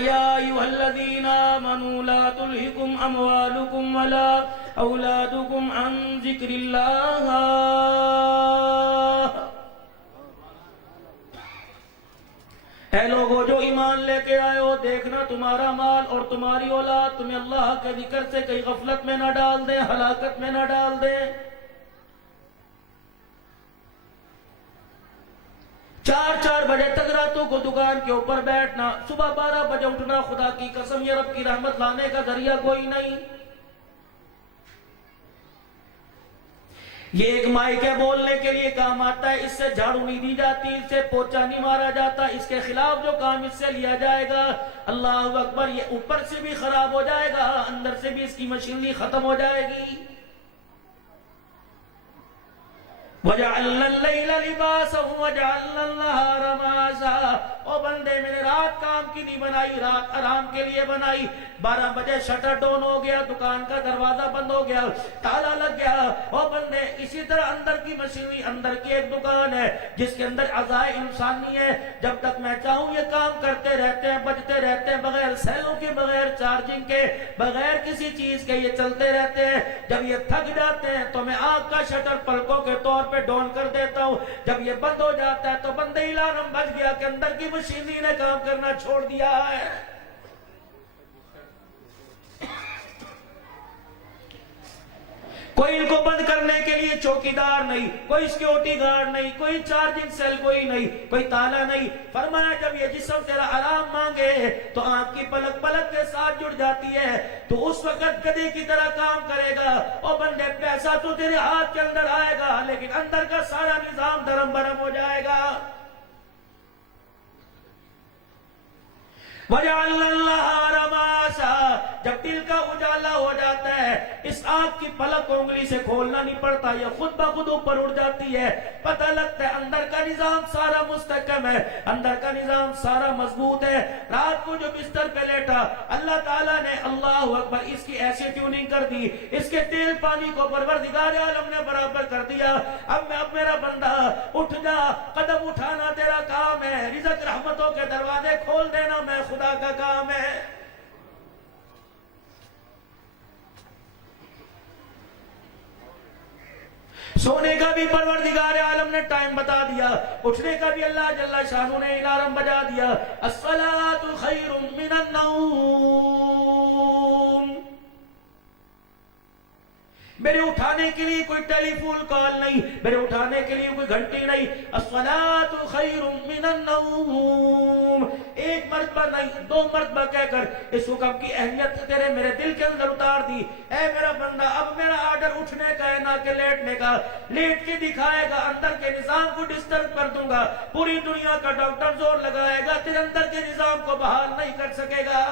یا ایھا الذین آمنوا لا تلہکم اموالکم ولا اولادکم عن ذکر اللہ. اے لوگو جو ایمان لے کے آئے ہو، دیکھنا تمہارا مال اور تمہاری اولاد تمہیں اللہ کے ذکر سے کہیں غفلت میں نہ ڈال دیں، ہلاکت میں نہ ڈال دیں. 4 بجے تک راتوں کو دکان کے اوپر بیٹھنا، صبح 12 بجے اٹھنا، خدا کی قسم یہ رب کی رحمت لانے کا ذریعہ کوئی نہیں. یہ ایک مائک ہے، بولنے کے لیے کام آتا ہے، اس سے جھاڑو نہیں دی جاتی، اس سے پوچھا نہیں مارا جاتا. اس کے خلاف جو کام اس سے لیا جائے گا، اللہ اکبر، یہ اوپر سے بھی خراب ہو جائے گا، اندر سے بھی اس کی مشینری ختم ہو جائے گی. وَجَعَلْنَا اللَّيْلَ لِبَاسًا وَجَعَلْنَا النَّهَارَ مَعَاشًا. او بندے میں نے رات کام کی نہیں بنائی، رات آرام کے لیے بنائی. 12 بجے شٹر ڈاؤن ہو گیا، دکان کا دروازہ بند ہو گیا، تالا لگ گیا. او بندے اسی طرح اندر کی مشینری، اندر کی ایک دکان ہے جس کے اندر اعضائے انسانی ہے. جب تک میں چاہوں یہ کام کرتے رہتے ہیں، بجتے رہتے ہیں، بغیر سیلوں کے، بغیر چارجنگ کے، بغیر کسی چیز کے یہ چلتے رہتے ہیں. جب یہ تھک جاتے ہیں تو میں آنکھ کا شٹر پلکوں کے طور پہ ڈاؤن کر دیتا ہوں. جب یہ بند ہو جاتا ہے تو بندے الارم بج گیا کہ اندر کی مشینری نے کام کرنا چھوڑ دیا ہے. کوئی ان کو بند کرنے کے لیے چوکیدار نہیں، کوئی سیکیورٹی گارڈ نہیں، کوئی چارجنگ سیل کوئی نہیں، کوئی تالا نہیں. فرمایا جب یہ جسم تیرا آرام مانگے تو آنکھ کی پلک پلک کے ساتھ جڑ جاتی ہے، تو اس وقت گدھے کی طرح کام کرے گا. اور بندے پیسہ تو تیرے ہاتھ کے اندر آئے گا، لیکن اندر کا سارا نظام درم برم ہو جائے گا. وَجَعَلْنَا النَّهَارَ مَعَاشًا. جب دل کا اجالا ہو جاتا ہے، اس آنکھ کی پلک کو انگلی سے کھولنا نہیں پڑتا، یہ خود بخود اوپر اڑ جاتی ہے. پتہ لگتا ہے اندر کا نظام سارا مستحکم ہے، اندر کا نظام سارا مضبوط ہے. رات کو جو بستر پہ لیٹا، اللہ تعالیٰ نے اللہ اکبر اس کی ایسی ٹیوننگ کر دی، اس کے تیل پانی کو پروردگار عالم نے برابر کر دیا. اب میرا بندہ اٹھ جا، قدم اٹھانا تیرا کام ہے، رزق رحمتوں کے دروازے کھول دینا میں خدا کا کام ہے. سونے کا بھی پروردگار عالم نے ٹائم بتا دیا، اٹھنے کا بھی اللہ جل شانہ نے الارم بجا دیا. الصلاۃ خیر من النوم. میرے اٹھانے کے لیے کوئی ٹیلی فون کال نہیں، میرے اٹھانے کے لیے کوئی گھنٹی نہیں. الصلاۃ خیر من النوم. ایک مرتبہ نہیں، 2 مرتبہ کہہ کر اس حکم کی اہمیت تیرے میرے دل کے اندر اتار دی. اے میرا بندہ، اب میرا آرڈر اٹھنے کا ہے نہ کہ لیٹنے کا. لیٹ کے دکھائے گا، اندر کے نظام کو ڈسٹرب کر دوں گا. پوری دنیا کا ڈاکٹر زور لگائے گا، تیرے اندر کے نظام کو بحال نہیں کر سکے گا.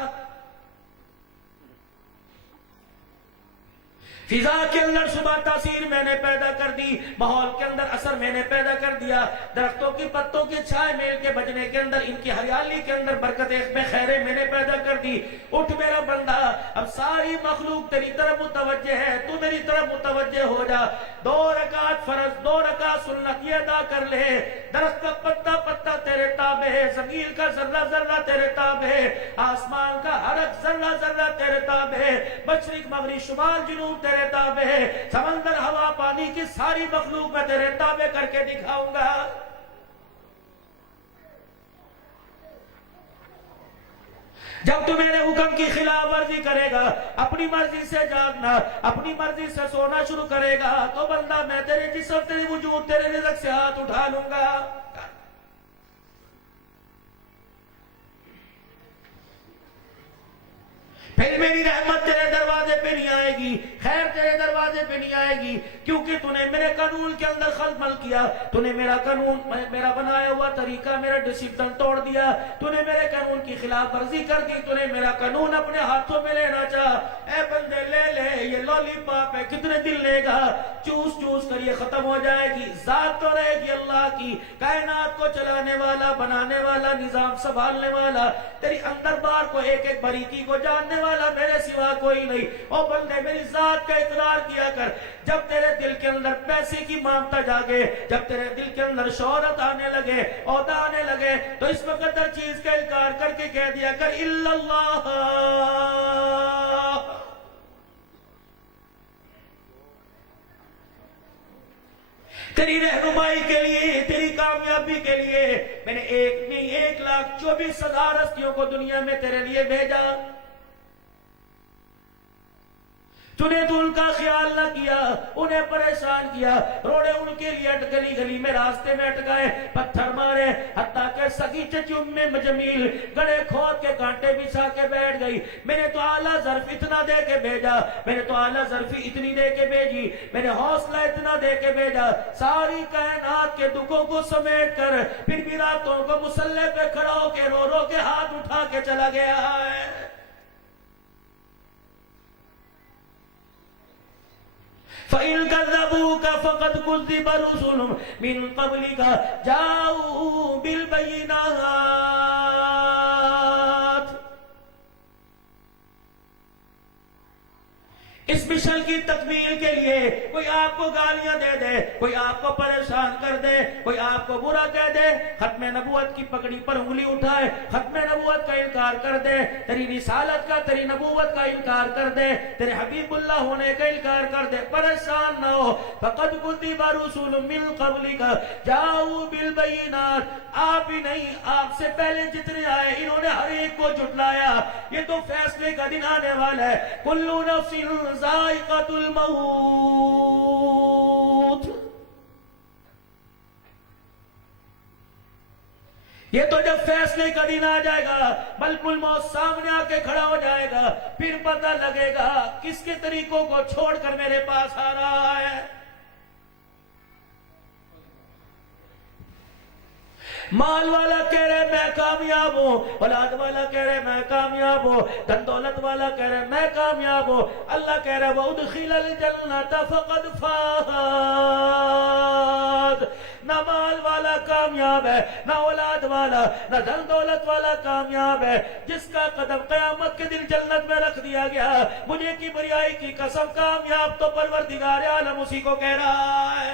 فضا کے اندر صبح تاثیر میں نے پیدا کر دی، ماحول کے اندر اثر میں نے پیدا کر دیا. درختوں کی پتوں کی چھائے میل کے بجنے کے اندر، ان کی ہریالی کے اندر برکت میں خیریں میں نے پیدا کر دی. اٹھ میرا بندہ، اب ساری مخلوق تیری طرف متوجہ ہے، تو میری طرف متوجہ ہو جا. 2 رکعت فرض، 2 رکعت سنت یہ ادا کر لے. درخت کا پتا پتا تیرے تابع ہے، زمین کا ذرہ ذرہ تیرے تابع ہے، آسمان کا ہر ایک ذرہ ذرہ تیرے تابع ہے، مشرق مغرب شمال جنوب تیرے تابع ہے، سمندر ہوا پانی کی ساری مخلوق میں تیرے تابع کر کے دکھاؤں گا. جب تو میرے حکم کی خلاف ورزی کرے گا، اپنی مرضی سے جاگنا، اپنی مرضی سے سونا شروع کرے گا، تو بندہ میں تیرے جسم، تیرے وجود، تیرے رزق سے ہاتھ اٹھا لوں گا. پھر میری رحمت تیرے دروازے پہ نہیں آئے گی، خیر تیرے دروازے پہ نہیں آئے گی، کیونکہ تو نے میرے قانون کے اندر خلل کیا. تو نے میرا قانون، میرا بنایا ہوا طریقہ، میرا ڈسپلن توڑ دیا. تو نے میرے قانون کی خلاف ورزی کر دی. تو نے میرا قانون اپنے ہاتھوں میں لینا چاہا. اے بندے لے لے، یہ لولی پاپ ہے، کتنے دل لے گا؟ چوس چوس کر یہ ختم ہو جائے گی. ذات تو رہے گی اللہ کی، کائنات کو چلانے والا، بنانے والا، نظام سنبھالنے والا، تیری اندر بار کو ایک ایک باریکی کو جاننے والا میرے سوا کوئی نہیں. او بندے میری ذات کا اقرار کیا کر جب تیرے دل کے اندر پیسے کی ممتا جاگے، جب تیرے دل کے اندر شہرت آنے لگے، عہدہ آنے لگے، تو اس وقت ہر چیز کا انکار کر کے کہہ دیا کر الا اللہ. تیری رہنمائی کے لیے، تیری کامیابی کے لیے میں نے 1,24,000 ہستیوں کو دنیا میں تیرے لیے بھیجا. تُنے تو ان کا خیال نہ کیا، انہیں پریشان کیا، روڑے ان کے لیے گلی گلی میں راستے میں اٹکائے، پتھر مارے، حتیٰ کہ سگی چچی جمیل گڑے کھود کے کانٹے بچھا کے بیٹھ گئی. میں نے تو اعلیٰ ظرف اتنا دے کے بھیجا، میں نے تو اعلیٰ ظرفی اتنی دے کے بھیجی، میں نے حوصلہ اتنا دے کے بھیجا، ساری کائنات کے دکھوں کو سمیٹ کر پھر بھی راتوں کو مسلح پہ کھڑا ہو کے رو رو کے ہاتھ اٹھا کے چلا گیا ہے. فَإِن كَذَّبُوكَ فَقَدْ كُذِّبَ رُسُلٌ مِّن قَبْلِكَ جَاءُوا بِالْبَيِّنَاتِ. اس مشن کی تکمیل کے لیے کوئی آپ کو گالیاں دے دے، کوئی آپ کو پریشان کر دے، کوئی آپ کو برا کہہ دے، ختم نبوت کی پکڑی پر انگلی اٹھائے، ختم نبوت کا انکار کر دے، تیری رسالت کا، تیری نبوت کا انکار کر دے، تیرے حبیب اللہ ہونے کا انکار کر دے، پریشان نہ ہو. فَقَدْ كُذِّبَ رُسُلٌ مِّن قَبْلِكَ جَاءُوا بِالْبَيِّنَاتِ. آپ ہی نہیں، آپ سے پہلے جتنے آئے انہوں نے ہر ایک کو جھٹلایا. یہ تو فیصلے کا دن آنے والا ہے. كُلُّ نَفْسٍ ذائقۃ الموت. یہ تو جب فیصلے کا دن آ جائے گا، ملک الموت سامنے آ کے کھڑا ہو جائے گا، پھر پتہ لگے گا کس کے طریقوں کو چھوڑ کر میرے پاس آ رہا ہے. مال والا کہہ رہے میں کامیاب ہوں، اولاد والا کہہ رہے میں کامیاب ہوں، دن دولت والا کہہ رہے میں کامیاب ہوں. اللہ کہہ رہے وَأُدْخِلَ الْجَنَّةَ فَقَدْ فَازَ. نہ مال والا کامیاب ہے، نہ اولاد والا، نہ دن دولت والا کامیاب ہے. جس کا قدم قیامت کے دن جنت میں رکھ دیا گیا، مجھے کی بریائی کی قسم، کامیاب تو پروردگار عالم اسی کو کہہ رہا ہے.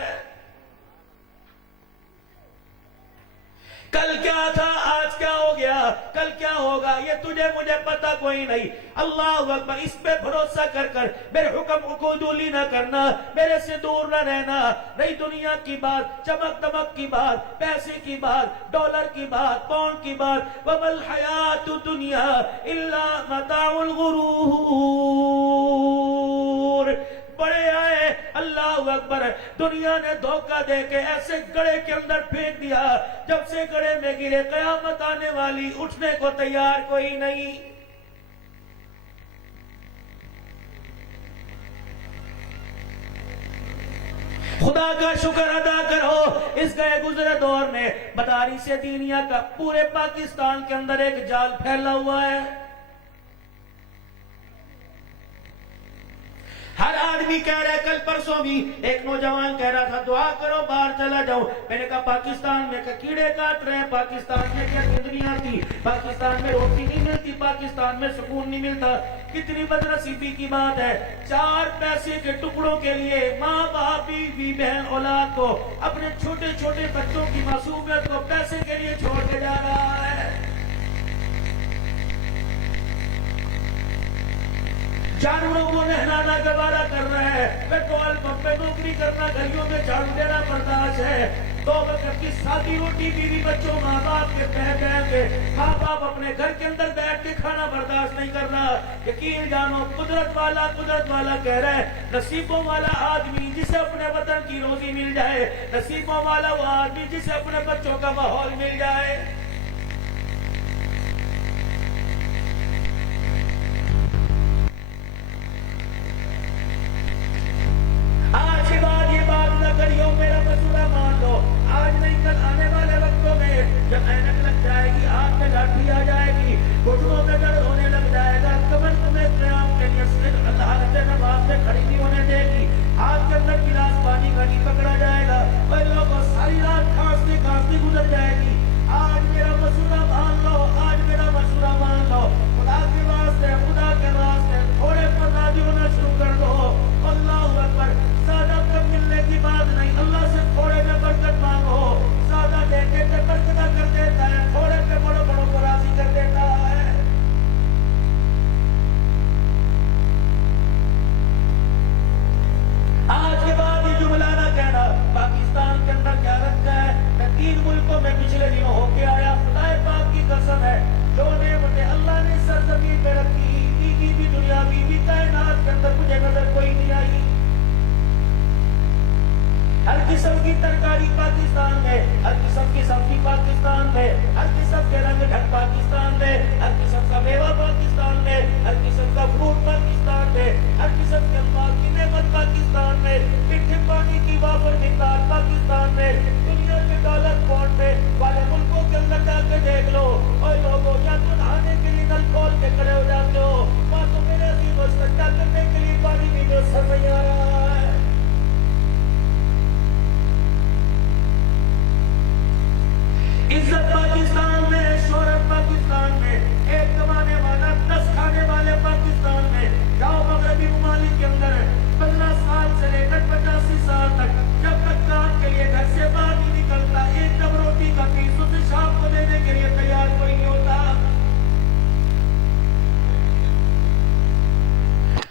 کل کیا تھا، آج کیا ہو گیا، کل کیا ہوگا، یہ تجھے مجھے پتا کوئی نہیں. اللہ اکبر. اس پہ بھروسہ کر کر میرے حکم کو دولی نہ کرنا، میرے سے دور نہ رہنا. نہیں دنیا کی بات، چمک دمک کی بات، پیسے کی بات، ڈالر کی بات، پاؤنڈ کی بات. وَمَا الْحَيَاةُ الدُّنْيَا إِلَّا مَتَاعُ الْغُرُورِ. بڑے آئے، اللہ اکبر. دنیا نے دھوکہ دے کے ایسے گڑے کے اندر پھینک دیا، جب سے گڑے میں گرے قیامت آنے والی، اٹھنے کو تیار کوئی نہیں. خدا کا شکر ادا کرو، اس گئے گزرے دور میں مدارس دینیہ کا پورے پاکستان کے اندر ایک جال پھیلا ہوا ہے. ہر آدمی کہہ رہا ہے. کل پرسوں بھی ایک نوجوان کہہ رہا تھا دعا کرو باہر چلا جاؤ. میں نے کہا پاکستان میں کیڑے کاٹ رہے ہیں، پاکستان میں کیا گندگی آتی، پاکستان میں روٹی نہیں ملتی، پاکستان میں سکون نہیں ملتا. کتنی بدنصیبی کی بات ہے. 4 پیسے کے ٹکڑوں کے لیے ماں باپ، بیوی بہن اولاد کو، اپنے چھوٹے چھوٹے بچوں کی معصومیت کو پیسے کے لیے چھوڑ کے جا رہا ہے. جانوروں کو نہلانا گوارا کر رہا ہے، پیٹرول پمپ پہ نوکری کرنا، گلیوں میں جھاڑو دینا برداشت ہے. 2 وقت کی سادی روٹی بیوی بچوں ماں باپ کے بہن کے، ماں باپ اپنے گھر کے اندر بیٹھ کے کھانا برداشت نہیں کرنا. یقین جانو قدرت والا کہہ رہا ہے نصیبوں والا آدمی جسے اپنے وطن کی روزی مل جائے، نصیبوں والا وہ آدمی جسے اپنے بچوں کا ماحول مل جائے. آج کے بعد یہ بات نہ کریو، میرا مشورہ مان لو. آج نہیں کل آنے والے وقتوں میں جب اینک لگ جائے گی، ہاتھ میں لاٹھی آ جائے گی، گھٹنوں میں درد ہونے لگ جائے گا، کمر تمہیں قیام کے لیے حالت نماز میں کھڑی نہیں ہونے دے گی، ہاتھ کے اندر گلاس پانی کا نہیں پکڑا جائے گا، اور لوگوں ساری رات کھانستی کھانستی گزر جائے گی. آج میرا مشورہ مان لو، آج میرا مشورہ مان لو. خدا کے واسطے، خدا کے واسطے تھوڑے پر راضی ہونا شروع کر دو. اللہ اکبر. اندر مجھے نظر کوئی نہیں آئی. ہر قسم کی ترکاری پاکستان میں، ہر قسم کی سبزی پاکستان میں، ہر قسم کے رنگ ڈھنگ پاکستان میں، ہر قسم کا میوہ پاکستان میں، ہر قسم کا فروٹ پاکستان میں، ہر قسم کے اللہ کی نعمت پاکستان میں، میٹھے پانی کی وافر مقدار پاکستان میں. دنیا کے ڈالر پاؤنڈ میں والے ملکوں کے اندر جا کے دیکھ لو، اور لوگوں یا تو نہانے کے لیے نل کھول کے کھڑے ہو جاتے ہو، وہاں تو میرے عزیز و استنجا کرنے کے لیے پانی بھی میسر نہیں آ رہا ہے. عزت پاکستان میں، شہرت پاکستان میں، ایک کمانے والا 10 کھانے والے پاکستان میں. جاؤ مغربی ممالک کے اندر 15 سال سے لے کر 85 سال تک جب تک کام کے لیے گھر سے باہر نہیں نکلتا، ایک ڈب روٹی کا پیس اسے شام کو دینے کے لیے تیار کوئی نہیں ہوتا.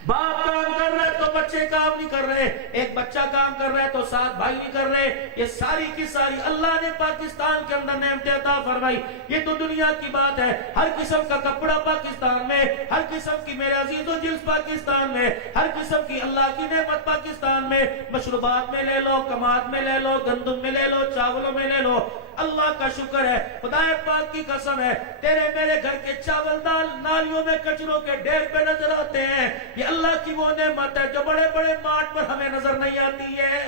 باپ کام کر رہے تو بچے کام نہیں کر رہے، ایک بچہ کام کر رہے تو 7 بھائی نہیں کر رہے. یہ ساری کی ساری اللہ نے پاکستان کے اندر نعمتیں عطا فرمائی. یہ تو دنیا کی بات ہے. ہر قسم کا کپڑا پاکستان میں، ہر قسم کی میرے عزیز و جنس پاکستان میں، ہر قسم کی اللہ کی نعمت پاکستان میں. مشروبات میں لے لو، کماد میں لے لو، گندم میں لے لو، چاولوں میں لے لو. اللہ کا شکر ہے، خدا پاک کی قسم ہے، تیرے میرے گھر کے چاول دال نالیوں میں کچروں کے ڈھیر پہ نظر آتے ہیں. یہ اللہ کی وہ نعمت ہے جو بڑے بڑے مارٹ پر ہمیں نظر نہیں آتی ہے.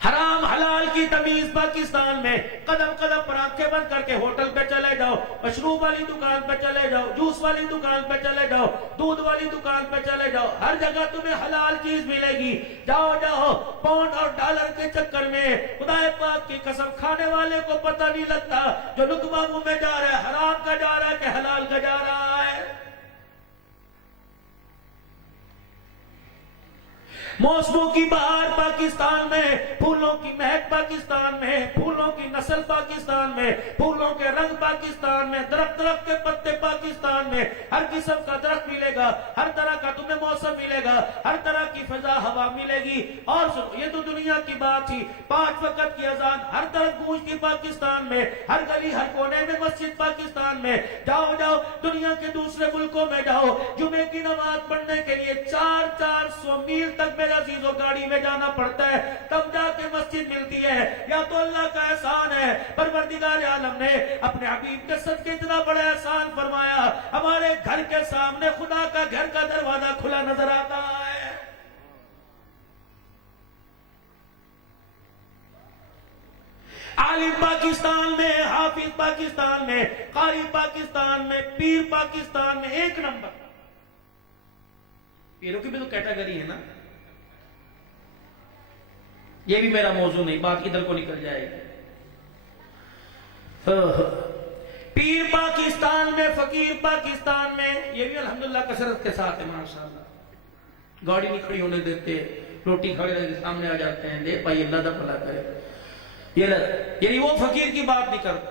حرام حلال کی تمیز پاکستان میں. قدم قدم پر آنکھیں بند کر کے ہوٹل پہ چلے جاؤ، مشروب والی دکان پہ چلے جاؤ، جوس والی دکان پہ چلے جاؤ، دودھ والی دکان پہ چلے جاؤ، ہر جگہ تمہیں حلال چیز ملے گی. جاؤ جاؤ، پاؤنڈ اور ڈالر کے چکر میں خدا پاک کی قسم کھانے والے کو پتہ نہیں لگتا جو لقمہ منہ میں جا رہا ہے حرام کا جا رہا ہے کہ حلال کا جا رہا ہے. موسموں کی بہار پاکستان میں، پھولوں کی مہک پاکستان میں، پھولوں کی نسل پاکستان میں، پھولوں کے رنگ پاکستان میں، درخت درخت کے پتے پاکستان میں. ہر قسم کا درخت ملے گا، ہر طرح کا تمہیں موسم ملے گا، ہر طرح کی فضا ہوا ملے گی. اور سنو، یہ تو دنیا کی بات تھی. 5 وقت کی اذان ہر طرف گونجتی پاکستان میں، ہر گلی ہر کونے میں مسجد پاکستان میں. جاؤ جاؤ دنیا کے دوسرے ملکوں میں جاؤ، جمعے کی نماز پڑھنے کے لیے 400 میل تک میرے عزیزوں گاڑی میں جانا پڑتا ہے، تب جا کے مسجد ملتی ہے. یا تو اللہ کا احسان ہے، پروردگار عالم نے اپنے حبیب کے صدقے اتنا بڑا احسان فرمایا، ہمارے گھر کے سامنے خدا کا گھر کا دروازہ کھلا نظر آتا ہے. عالم پاکستان میں، حافظ پاکستان میں، قاری پاکستان میں، پیر پاکستان میں ایک نمبر. پیروں کی بھی تو کیٹیگری ہے نا، یہ بھی میرا موضوع نہیں، بات ادھر کو نکل جائے گی. پیر پاکستان میں، فقیر پاکستان میں، یہ بھی الحمدللہ کثرت کے ساتھ ہے ماشاءاللہ. گاڑی نہیں کھڑی ہونے دیتے، روٹی کھڑے رہے سامنے آ جاتے ہیں، دے بھائی اللہ دا بھلا کرے. یعنی وہ فقیر کی بات نہیں کرتا،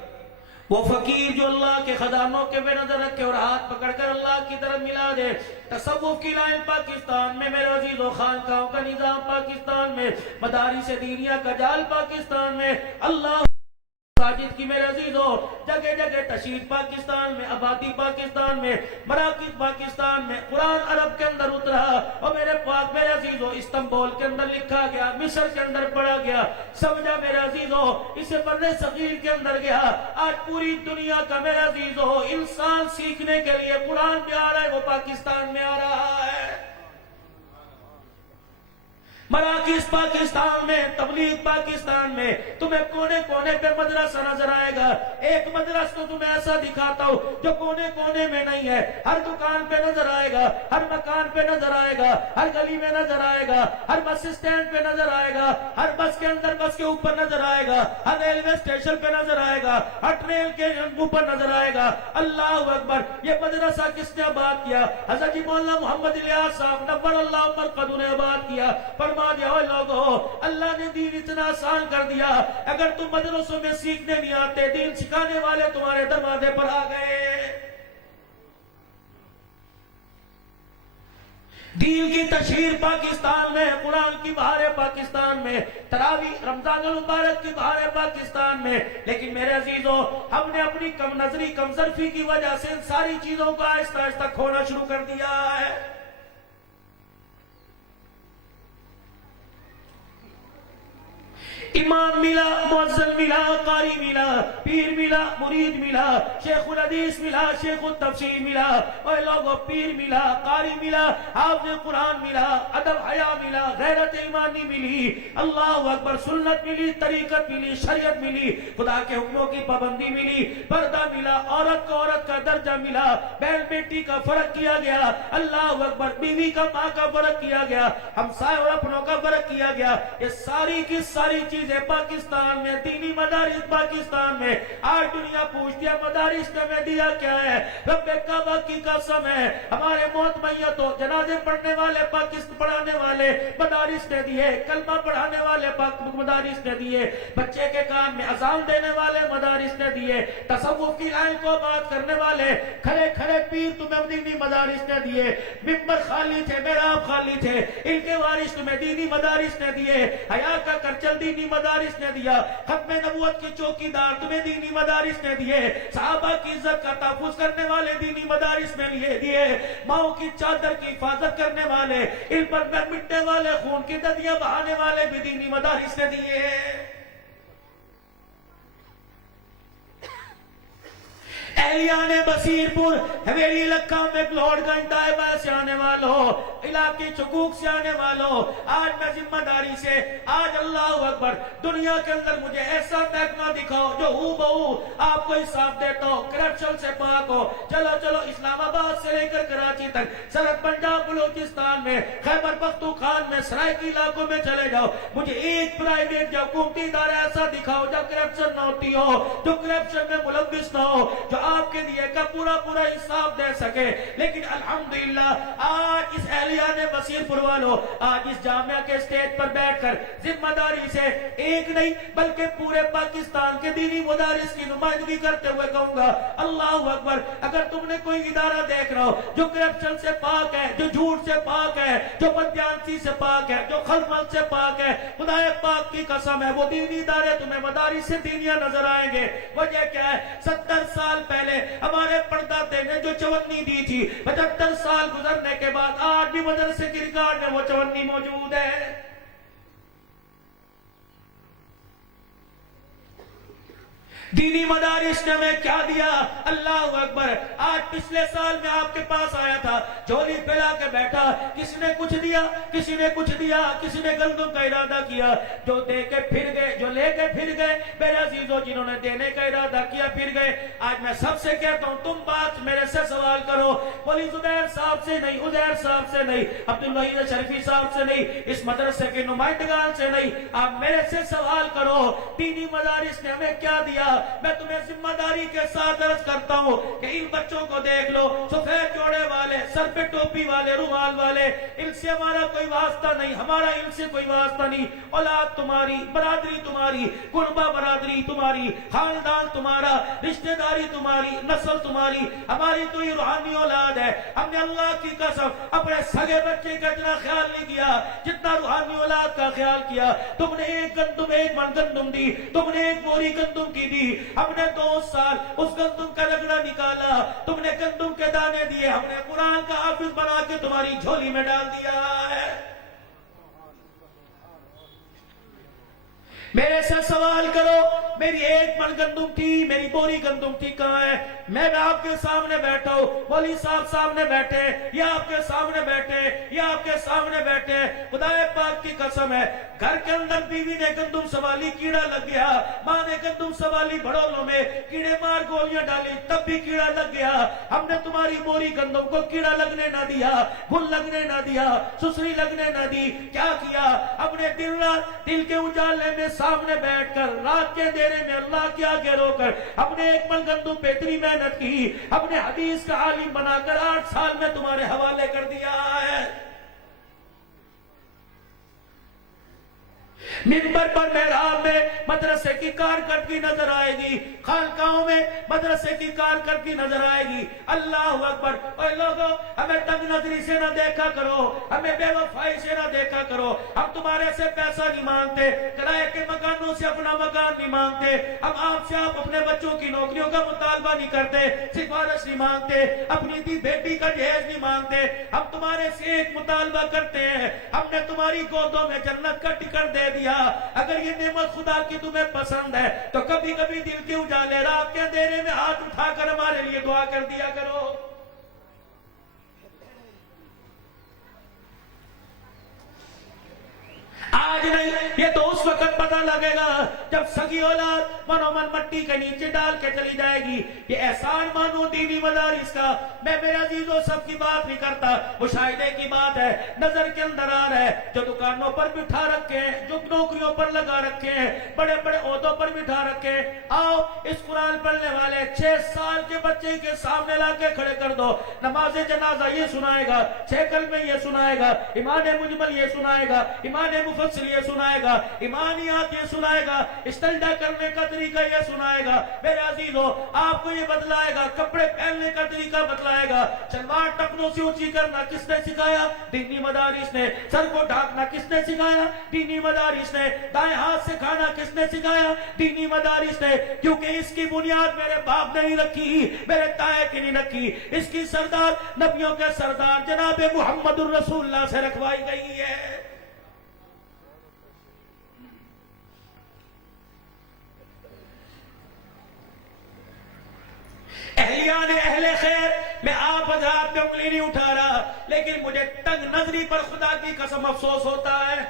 وہ فقیر جو اللہ کے خزانوں کے بے نظر رکھے اور ہاتھ پکڑ کر اللہ کی طرف ملا دے. تصوف کی لائن پاکستان میں، میرے عزیز و خانقاہوں کا نظام پاکستان میں، مدارس دینیہ کا جال پاکستان میں، اللہ مساجد کی میرے عزیزو جگہ جگہ تشہیر پاکستان میں، آبادی پاکستان میں، مراکز پاکستان میں. قرآن عرب کے اندر اترا اور میرے پاک میرے عزیزو استنبول کے اندر لکھا گیا، مصر کے اندر پڑھا گیا، سمجھا میرے عزیزو اسے برِ صغیر کے اندر گیا. آج پوری دنیا کا میرے عزیزو انسان سیکھنے کے لیے قرآن میں آ رہا ہے، وہ پاکستان میں آ رہا ہے. مراکز پاکستان میں، تبلیغ پاکستان میں، تمہیں کونے کونے پہ مدرسہ نظر آئے گا. ایک مدرسہ تو تمہیں ایسا دکھاتا ہوں جو کونے کونے میں نہیں ہے، ہر دکان پہ نظر آئے گا، ہر مکان پہ نظر آئے گا، ہر گلی میں نظر آئے گا، ہر بس اسٹینڈ پہ نظر آئے گا، ہر بس کے اندر بس کے اوپر نظر آئے گا، ہر ریلوے اسٹیشن پہ نظر آئے گا، ہر ٹرین کے اوپر نظر آئے گا. اللہ اکبر. یہ مدرسہ کس نے آباد کیا؟ حضرت مولانا محمد الیاس صاحب نور اللہ مرقدہ نے آباد کیا. فرما دیا ہوئے لوگوں، اللہ نے دین اتنا آسان کر دیا، اگر تم مدرسوں میں سیکھنے نہیں آتے، دین سکھانے والے تمہارے دروازے پر آ گئے. دین کی تشہیر پاکستان میں، قرآن کی بہار پاکستان میں، تراویح رمضان المبارک کی بہار پاکستان میں، لیکن میرے عزیزوں ہم نے اپنی کم نظری کم ظرفی کی وجہ سے ان ساری چیزوں کو آہستہ آہستہ کھونا شروع کر دیا ہے۔ امام ملا، مؤذن ملا، قاری ملا، پیر ملا، مرید ملا، شیخ الحدیث ملا، شیخ التفسیر ملا، اور لوگوں پیر ملا، قاری ملا، حافظ قرآن ملا، ادب حیا ملا، غیرت ایمانی ملی، اللہ اکبر، سنت ملی، طریقت ملی، شریعت ملی، خدا کے حکموں کی پابندی ملی، پردہ ملا، عورت کو عورت کا درجہ ملا، بیل بیٹی کا فرق کیا گیا، اللہ اکبر، بیوی کا ماں کا فرق کیا گیا، ہمسائے اور اپنوں کا فرق کیا گیا۔ یہ ساری کی ساری چیزیں پاکستان میں، دینی مدارس پاکستان میں، آج دنیا پوچھتی ہے مدارس نے میں دیا کیا ہے؟ رب کعبہ کی قسم ہے، ہمارے موت میتوں جنازے پڑھنے والے پاکستان پڑھانے والے مدارس نے دیے، کلمہ پڑھانے والے مدارس نے دیے، بچے کے کان میں اذان دینے والے مدارس نے دیے، تصوف کی لائن کو بات کرنے والے کھڑے کھڑے پیر تمہیں دینی مدارس نے دیے، ممبر خالی تھے، محراب خالی تھے، ان کے وارث تمہیں دینی مدارس نے دیے، حیا کا کرچل دینی مدارس نے دیا، ختم نبوت کے چوکیدار تمہیں دینی مدارس نے دیے، صحابہ کی عزت کا تحفظ کرنے والے دینی مدارس میں لیے دیے، ماؤں کی چادر کی حفاظت کرنے والے، ان پر مٹنے والے خون کی ندیاں بہانے والے بھی دینی مدارس نے دیے۔ اہلیان بصیر پور، حویلی لکھا میں گلوڑ گنج طیبہ سے آنے والوں، علاقے چکوک سے آنے والوں، آج میں ذمہ داری سے، آج اللہ اکبر، دنیا کے اندر مجھے ایسا محکمہ دکھاؤ جو ہو بہو آپ کو حساب دیتا ہو، کرپشن سے پاک ہو۔ چلو چلو اسلام آباد سے لے کر کراچی تک، سرحد پنجاب بلوچستان میں، خیبر پختونخوا میں، سرائکی علاقوں میں چلے جاؤ، مجھے ایک پرائیویٹ یا حکومتی ادارہ ایسا دکھاؤ جو کرپشن نہ ہوتی ہو، جو کرپشن میں ملوث نہ ہو، جو آپ کے دیے کا پورا پورا حساب دے سکے۔ لیکن الحمدللہ آج اس اہلیان بصیر پور والوں، آج اس جامعہ کے سٹیج پر بیٹھ کر ذمہ داری سے ایک نہیں بلکہ پورے پاکستان کے دینی مدارس کی نمائندگی کرتے ہوئے کہوں گا اللہ اکبر، اگر تم نے کوئی ادارہ دیکھ رہا ہو جو کرپشن سے پاک ہے، جو جھوٹ سے پاک ہے، جو بدیانتی سے پاک ہے، جو خلمل سے پاک ہے، خدا پاک کی قسم ہے وہ دینی ادارے تمہیں مدارس سے دینیا نظر آئیں گے۔ وجہ کیا ہے؟ 70 سال پہلے ہمارے پردادے نے جو چونی دی تھی، 75 سال گزرنے کے بعد آج بھی مدرسے کی ریکارڈ میں وہ چونی موجود ہے۔ دینی مدارس نے ہمیں کیا دیا؟ اللہ اکبر، آج پچھلے سال میں آپ کے پاس آیا تھا، جھولی پھیلا کے بیٹھا، کسی نے کچھ دیا، کسی نے کچھ دیا، کسی نے گندم کا ارادہ کیا، جو دے کے پھر گئے، جو لے کے پھر گئے، میرے عزیزوں جنہوں نے دینے کا ارادہ کیا پھر گئے۔ آج میں سب سے کہتا ہوں تم بات میرے سے سوال کرو، مولی زبیر صاحب سے نہیں، عزیر صاحب سے نہیں، عبدالوحید شریفی صاحب سے نہیں، اس مدرسے کے نمائندگان سے نہیں، آپ میرے سے سوال کرو دینی مدارس نے ہمیں کیا دیا؟ میں تمہیں ذمہ داری کے ساتھ عرض کرتا ہوں کہ ان بچوں کو دیکھ لو، سفید جوڑے والے، سر پہ ٹوپی والے، رومال والے، ان سے ہمارا کوئی واسطہ نہیں، ہمارا ان سے کوئی واسطہ نہیں، اولاد تمہاری، برادری تمہاری، قربہ برادری تمہاری، خاندان تمہارا، رشتہ داری تمہاری، نسل تمہاری، ہماری تو یہ روحانی اولاد ہے۔ ہم نے اللہ کی قسم اپنے سگے بچے کا اتنا خیال نہیں کیا جتنا روحانی اولاد کا خیال کیا۔ تم نے ایک گندم، ایک من گندم دی، تم نے ایک بوری گندم کی دی، ہم نے 2 سال اس گندم کا رگڑا نکالا، تم نے گندم کے دانے دیے، ہم نے قرآن کا حافظ بنا کے تمہاری جھولی میں ڈال دیا ہے۔ میرے سے سوال کرو میری ایک من گندم تھی، میری بوری گندم تھی کہاں ہے؟ میں آپ کے سامنے بیٹھا ہوں، مولی صاحب سامنے بیٹھے، یا آپ کے سامنے بیٹھے، یا آپ کے سامنے بیٹھے، خدا پاک کی قسم ہے گھر کے اندر بیوی نے گندم سنبھالی، کیڑا لگ گیا، ماں نے گندم سنبھالی، بڑولوں میں کیڑے مار گولیاں ڈالی، تب بھی کیڑا لگ گیا۔ ہم نے تمہاری بوری گندم کو کیڑا لگنے نہ دیا، گل لگنے نہ دیا، سسری لگنے نہ دی۔ کیا کیا؟ اپنے دن رات دل کے اجالے میں سامنے بیٹھ کر، رات کے اندھیرے میں اللہ کے آگے رو کر اپنے ایک من گندم پہ اتنی محنت کی، اپنے حدیث کا عالم بنا کر 8 سال میں تمہارے حوالے کر دیا ہے۔ منبر پر محراب میں مدرسے کی کارکردگی نظر آئے گی، خانقاہوں میں مدرسے کی کارکردگی نظر آئے گی۔ اللہ اکبر۔ اے لوگوں، ہمیں تنگ نظری سے نہ دیکھا کرو، ہمیں بے وفائی سے نہ دیکھا کرو۔ ہم تمہارے سے پیسہ نہیں مانگتے، کرائے کے مکانوں سے اپنا مکان نہیں مانگتے، ہم آپ سے آپ اپنے بچوں کی نوکریوں کا مطالبہ نہیں کرتے، سفارش نہیں مانگتے، اپنی دی بیٹی کا جہیز نہیں مانگتے۔ ہم تمہارے سے ایک مطالبہ کرتے ہیں، ہم نے تمہاری گودوں میں جنت کا ٹکٹ دے دیا۔ اگر یہ نعمت خدا کی تمہیں پسند ہے تو کبھی کبھی دل کے اجالے رات کے اندھیرے میں ہاتھ اٹھا کر ہمارے لیے دعا کر دیا کرو۔ آج نہیں، یہ تو اس وقت پتہ لگے گا جب سگی اولاد من و من مٹی کے نیچے ڈال کے چلی جائے گی۔ یہ احسان مانو دینی مدارس کا۔ میں میرے عزیزوں سب کی بات نہیں کرتا، مشاہدے کی بات ہے، نظر کے اندر آ رہا ہے۔ جو دکانوں پر بٹھا رکھے ہیں، جو نوکریوں پر لگا رکھے ہیں، بڑے بڑے عہدوں پر بٹھا رکھے ہیں، آؤ اس قرآن پڑھنے والے 6 سال کے بچے کے سامنے لا کے کھڑے کر دو، نماز جنازہ یہ سنائے گا، 6 کلمے یہ سنائے گا، ایمان مجمل یہ سنائے گا، ایمان مفصل یہ سنائے گا، ایمانیات یہ سنائے گا، استنجا کرنے کا طریقہ یہ سنائے گا۔ میرے عزیزو، آپ کو یہ بتلائے گا، کپڑے پہننے کا طریقہ بتلائے گا۔ شلوار ٹکنوں سے اونچی کرنا کس نے سکھایا؟ دینی مدارس نے۔ سر کو ڈھانکنا کس نے سکھایا؟ دینی مدارس نے۔ دائیں ہاتھ سے کھانا کس نے سکھایا؟ دینی مدارس نے۔ کیونکہ اس کی بنیاد میرے باپ نے نہیں رکھی، میرے تائے کی نہیں رکھی، اس کی سردار نبیوں کے سردار جناب محمد الرسول اللہ سے رکھوائی گئی ہے۔ اہلیان اہل خیر، میں آپ حضرات پہ انگلی نہیں اٹھا رہا، لیکن مجھے تنگ نظری پر خدا کی قسم افسوس ہوتا ہے۔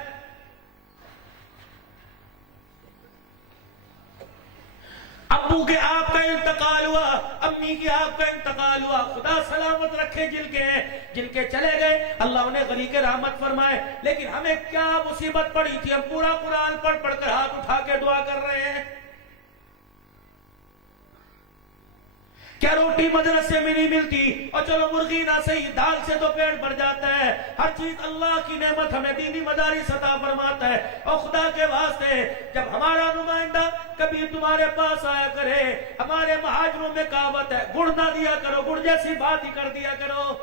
ابو کے آپ کا انتقال ہوا، امی کی آپ کا انتقال ہوا، خدا سلامت رکھے جن کے چلے گئے، اللہ انہیں غریق رحمت فرمائے۔ لیکن ہمیں کیا مصیبت پڑی تھی؟ ہم پورا قرآن پڑھ کر ہاتھ اٹھا کے دعا کر رہے ہیں۔ کیا روٹی مدرسے میں نہیں ملتی؟ اور چلو مرغی نہ صحیح، دال سے تو پیٹ بھر جاتا ہے۔ ہر چیز اللہ کی نعمت ہمیں دینی مدارس عطا فرماتا ہے۔ اور خدا کے واسطے جب ہمارا نمائندہ کبھی تمہارے پاس آیا کرے، ہمارے مہاجروں میں کہاوت ہے، گڑ نہ دیا کرو، گڑ جیسی بات ہی کر دیا کرو۔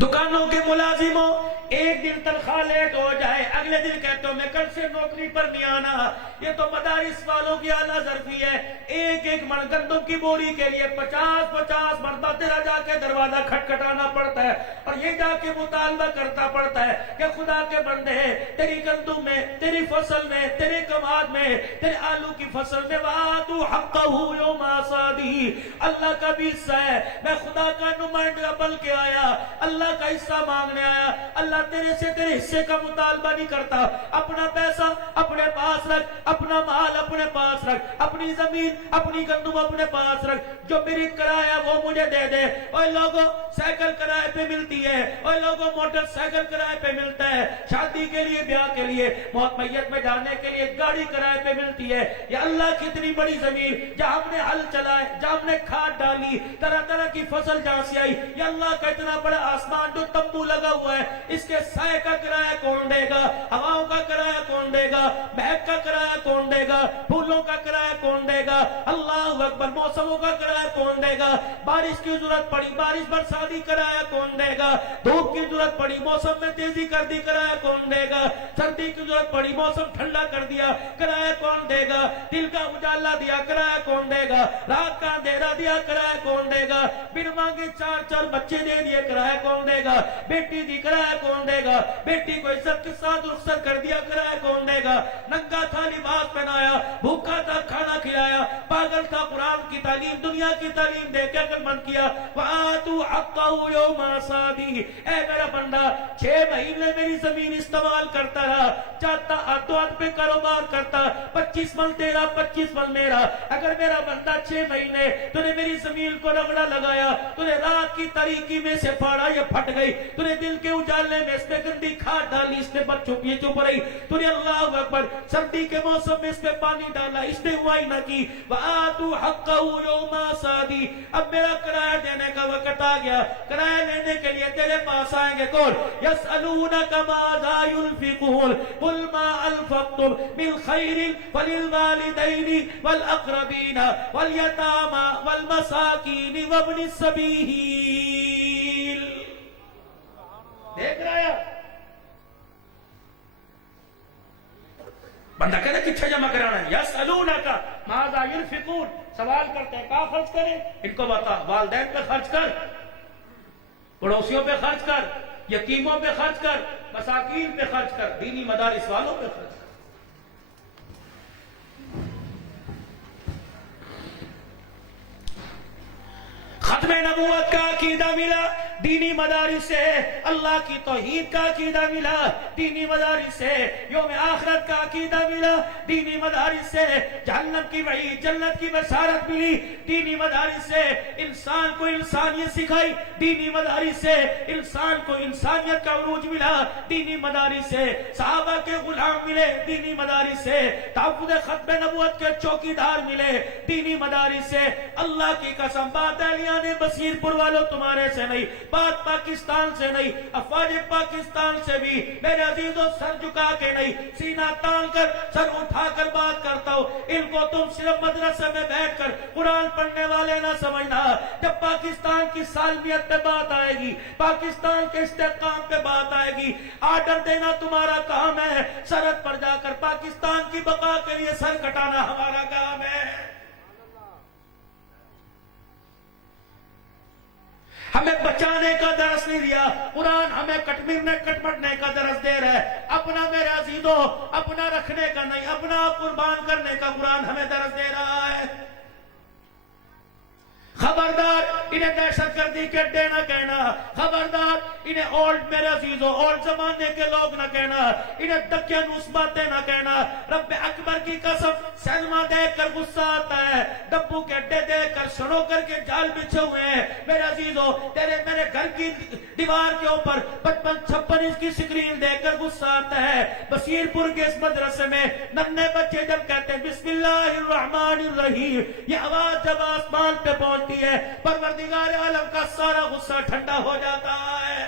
دکانوں کے ملازموں، ایک دن تنخواہ لیٹ ہو جائے، اگلے دن کہتے ہو میں کل سے نوکری پر نہیں آنا۔ یہ تو مدارس والوں کی اعلیٰ ظرفی ہے۔ ایک من گندم کی بوری کے لیے 50 مرتبہ تیرا جا کے دروازہ کھٹکھٹانا پڑتا ہے، اور یہ جا کے مطالبہ کرتا پڑتا ہے کہ خدا کے بندے، تیری گندم میں، تیری فصل میں، تیرے کماد میں، تیرے آلو کی فصل میں وَآتُوا حَقَّهُ يَوْمَ حَصَادِهِ، اللہ کا بھی حصہ ہے۔ میں خدا کا نمائندہ بن کے آیا، اللہ کا حصہ مانگنے آیا۔ اللہ تیرے سے تیرے حصے کا مطالبہ نہیں کرتا۔ اپنا پیسہ اپنے پاس رکھ، اپنا مال اپنے پاس رکھ، اپنی زمین اپنی گندم اپنے پاس رکھ، جو میری کرایہ وہ مجھے دے دے۔ اوے لوگوں، سائیکل کرائے پہ ملتی ہے، اوے لوگوں موٹر سائیکل کرائے پہ ملتا ہے، شادی کے لیے، بیاہ کے لیے، موت میت میں جانے کے لیے گاڑی کرائے پہ ملتی ہے۔ یا اللہ کی اتنی بڑی زمین جہاں ہم نے ہل چلائے، جہاں ہم نے کھاد ڈالی، طرح طرح کی فصل جہاں سے آئی، یا اللہ کا اتنا بڑا آسمان جو تمبو لگا ہوا ہے، اس کے سائے کا کرایہ کون دے گا؟ ہواؤں کا کرایہ کون دے گا؟ مہک کا کرایہ کون دے گا؟ پھولوں کا کرایہ کون دے گا؟ اللہ اکبر۔ موسموں کا کرایہ کون دے گا؟ بارش کی ضرورت پڑی، بارش برساتی، کرایہ کون دے گا؟ دھوپ کی ضرورت پڑی، موسم میں تیزی کر دی، کرایہ کون دے گا؟ سردی کی ضرورت پڑی، موسم ٹھنڈا کر دیا، کرایہ کون دے گا؟ دل کا اجالا دیا، کرایہ کون دے گا؟ رات کا اندھیرا دیا، کرایہ کون دے گا؟ بن مانگے 4 بچے دے دیے، کرایہ کون دے گا؟ بیٹی دی، کرایہ کون دے گا؟ بیٹی کو عزت کے ساتھ رخصت کر دیا، کرایہ کون دے گا؟ ننگا تھا لباس پہنایا، بھوکا تھا کھانا کھلایا، پاگل تھا قرآن کی تعلیم، دنیا کی تعلیم دے کے عقل مند کیا۔ وَآتُوا حَقَّهُ يَوْمَ حَصَادِهِ، اے میرا بندہ 6 مہینے میری زمین استعمال کرتا رہا، چاہتا ہاتھوں ہاتھ پہ کاروبار کرتا، 25 من تیرا 25 من میرا۔ اگر میرا بندہ 6 مہینے تو نے میری زمین کو رگڑا لگایا، تو نے رات کی تاریکی میں سے پھاڑا، یہ پھٹ گئی، تو نے دل کے اجالے میں اس میں گندی کھاد ڈالی، اس نے پر چپ رہی، تو نے اللہ اکبر سردی کے موسم میں اس پہ پانی ڈالا، اس نے ہوا ہی نہ کی۔ وَآتُوا حَقَّهُ يَوْمَ حَصَادِهِ، اب میرا کرایہ دینے کا وقت آ گیا، کرایہ لینے کے لیے تیرے پاس آئیں گے کون؟ يَسْأَلُونَكَ مَاذَا يُنْفِقُونَ قُلْ مَا أَنفَقْتُم مِّنْ خَيْرٍ فَلِلْوَالِدَيْنِ وَالْأَقْرَبِينَ وَالْيَتَامَى وَالْمَسَاكِينِ وَابْنِ السَّبِيلِ۔ دیکھ رہا ہے بندہ کہتا ہے کچھا جمع کرانا ہے۔ یسألونک ماذا ينفقون، سوال کرتے ہیں کہاں خرچ کریں؟ ان کو بتا، والدین پہ خرچ کر، پڑوسیوں پہ خرچ کر، یتیموں پہ خرچ کر، مساکین پہ خرچ کر، دینی مدارس والوں پہ خرچ کر۔ ختم نبوت کا عقیدہ ملا دینی مدارس سے، اللہ کی توحید کا عقیدہ ملا دینی مدارس سے، یوم آخرت کا عقیدہ ملا دینی مدارس سے، جہنم کی وعید جنت کی بشارت ملی دینی مدارس سے، انسان کو انسانیت سکھائی دینی مدارس سے، انسان کو انسانیت کا عروج ملا دینی مدارس سے، صحابہ کے غلام ملے دینی مدارس سے، تحفظ ختم نبوت کے چوکیدار ملے دینی مدارس سے۔ اللہ کی قسم بات اہلیان بصیر پور والوں تمہارے سے نہیں، بات پاکستان سے نہیں، افواج پاکستان سے بھی میرے عزیزوں سر جھکا کے نہیں، سینہ تان کر سر اٹھا کر بات کرتا ہوں۔ ان کو تم صرف مدرسے میں بیٹھ کر قرآن پڑھنے والے نہ سمجھنا، جب پاکستان کی سالمیت پہ بات آئے گی، پاکستان کے استحکام پہ بات آئے گی، آرڈر دینا تمہارا کام ہے، سرحد پر جا کر پاکستان کی بقا کے لیے سر کٹانا ہمارا کام ہے۔ ہمیں بچانے کا درس نہیں دیا قرآن، ہمیں کٹمٹنے کا درس دے رہا ہے، اپنا میرے عزیزوں اپنا رکھنے کا نہیں، اپنا قربان کرنے کا قرآن ہمیں درس دے رہا ہے۔ خبردار انہیں دہشت گردی کے اڈے نہ کہنا، خبردار انہیں اولڈ میرے عزیزوں اولڈ زمانے کے لوگ نہ کہنا، انہیں دقیانوس باتیں نہ کہنا۔ رب اکبر کی قسم سینما دیکھ کر غصہ آتا ہے، ڈبو کے اڈے دیکھ کر سڑو کر کے جال بچھے ہوئے ہیں میرے عزیزوں، تیرے میرے گھر کی دیوار کے اوپر 55-56 انچ کی سکرین دیکھ کر غصہ آتا ہے۔ بصیر پور کے اس مدرسے میں ننھے بچے جب کہتے ہیں بسم اللہ الرحمن الرحیم، یہ آواز جب آسمان پہ پہنچتی ہے پروردگار عالم کا سارا غصہ ٹھنڈا ہو جاتا ہے۔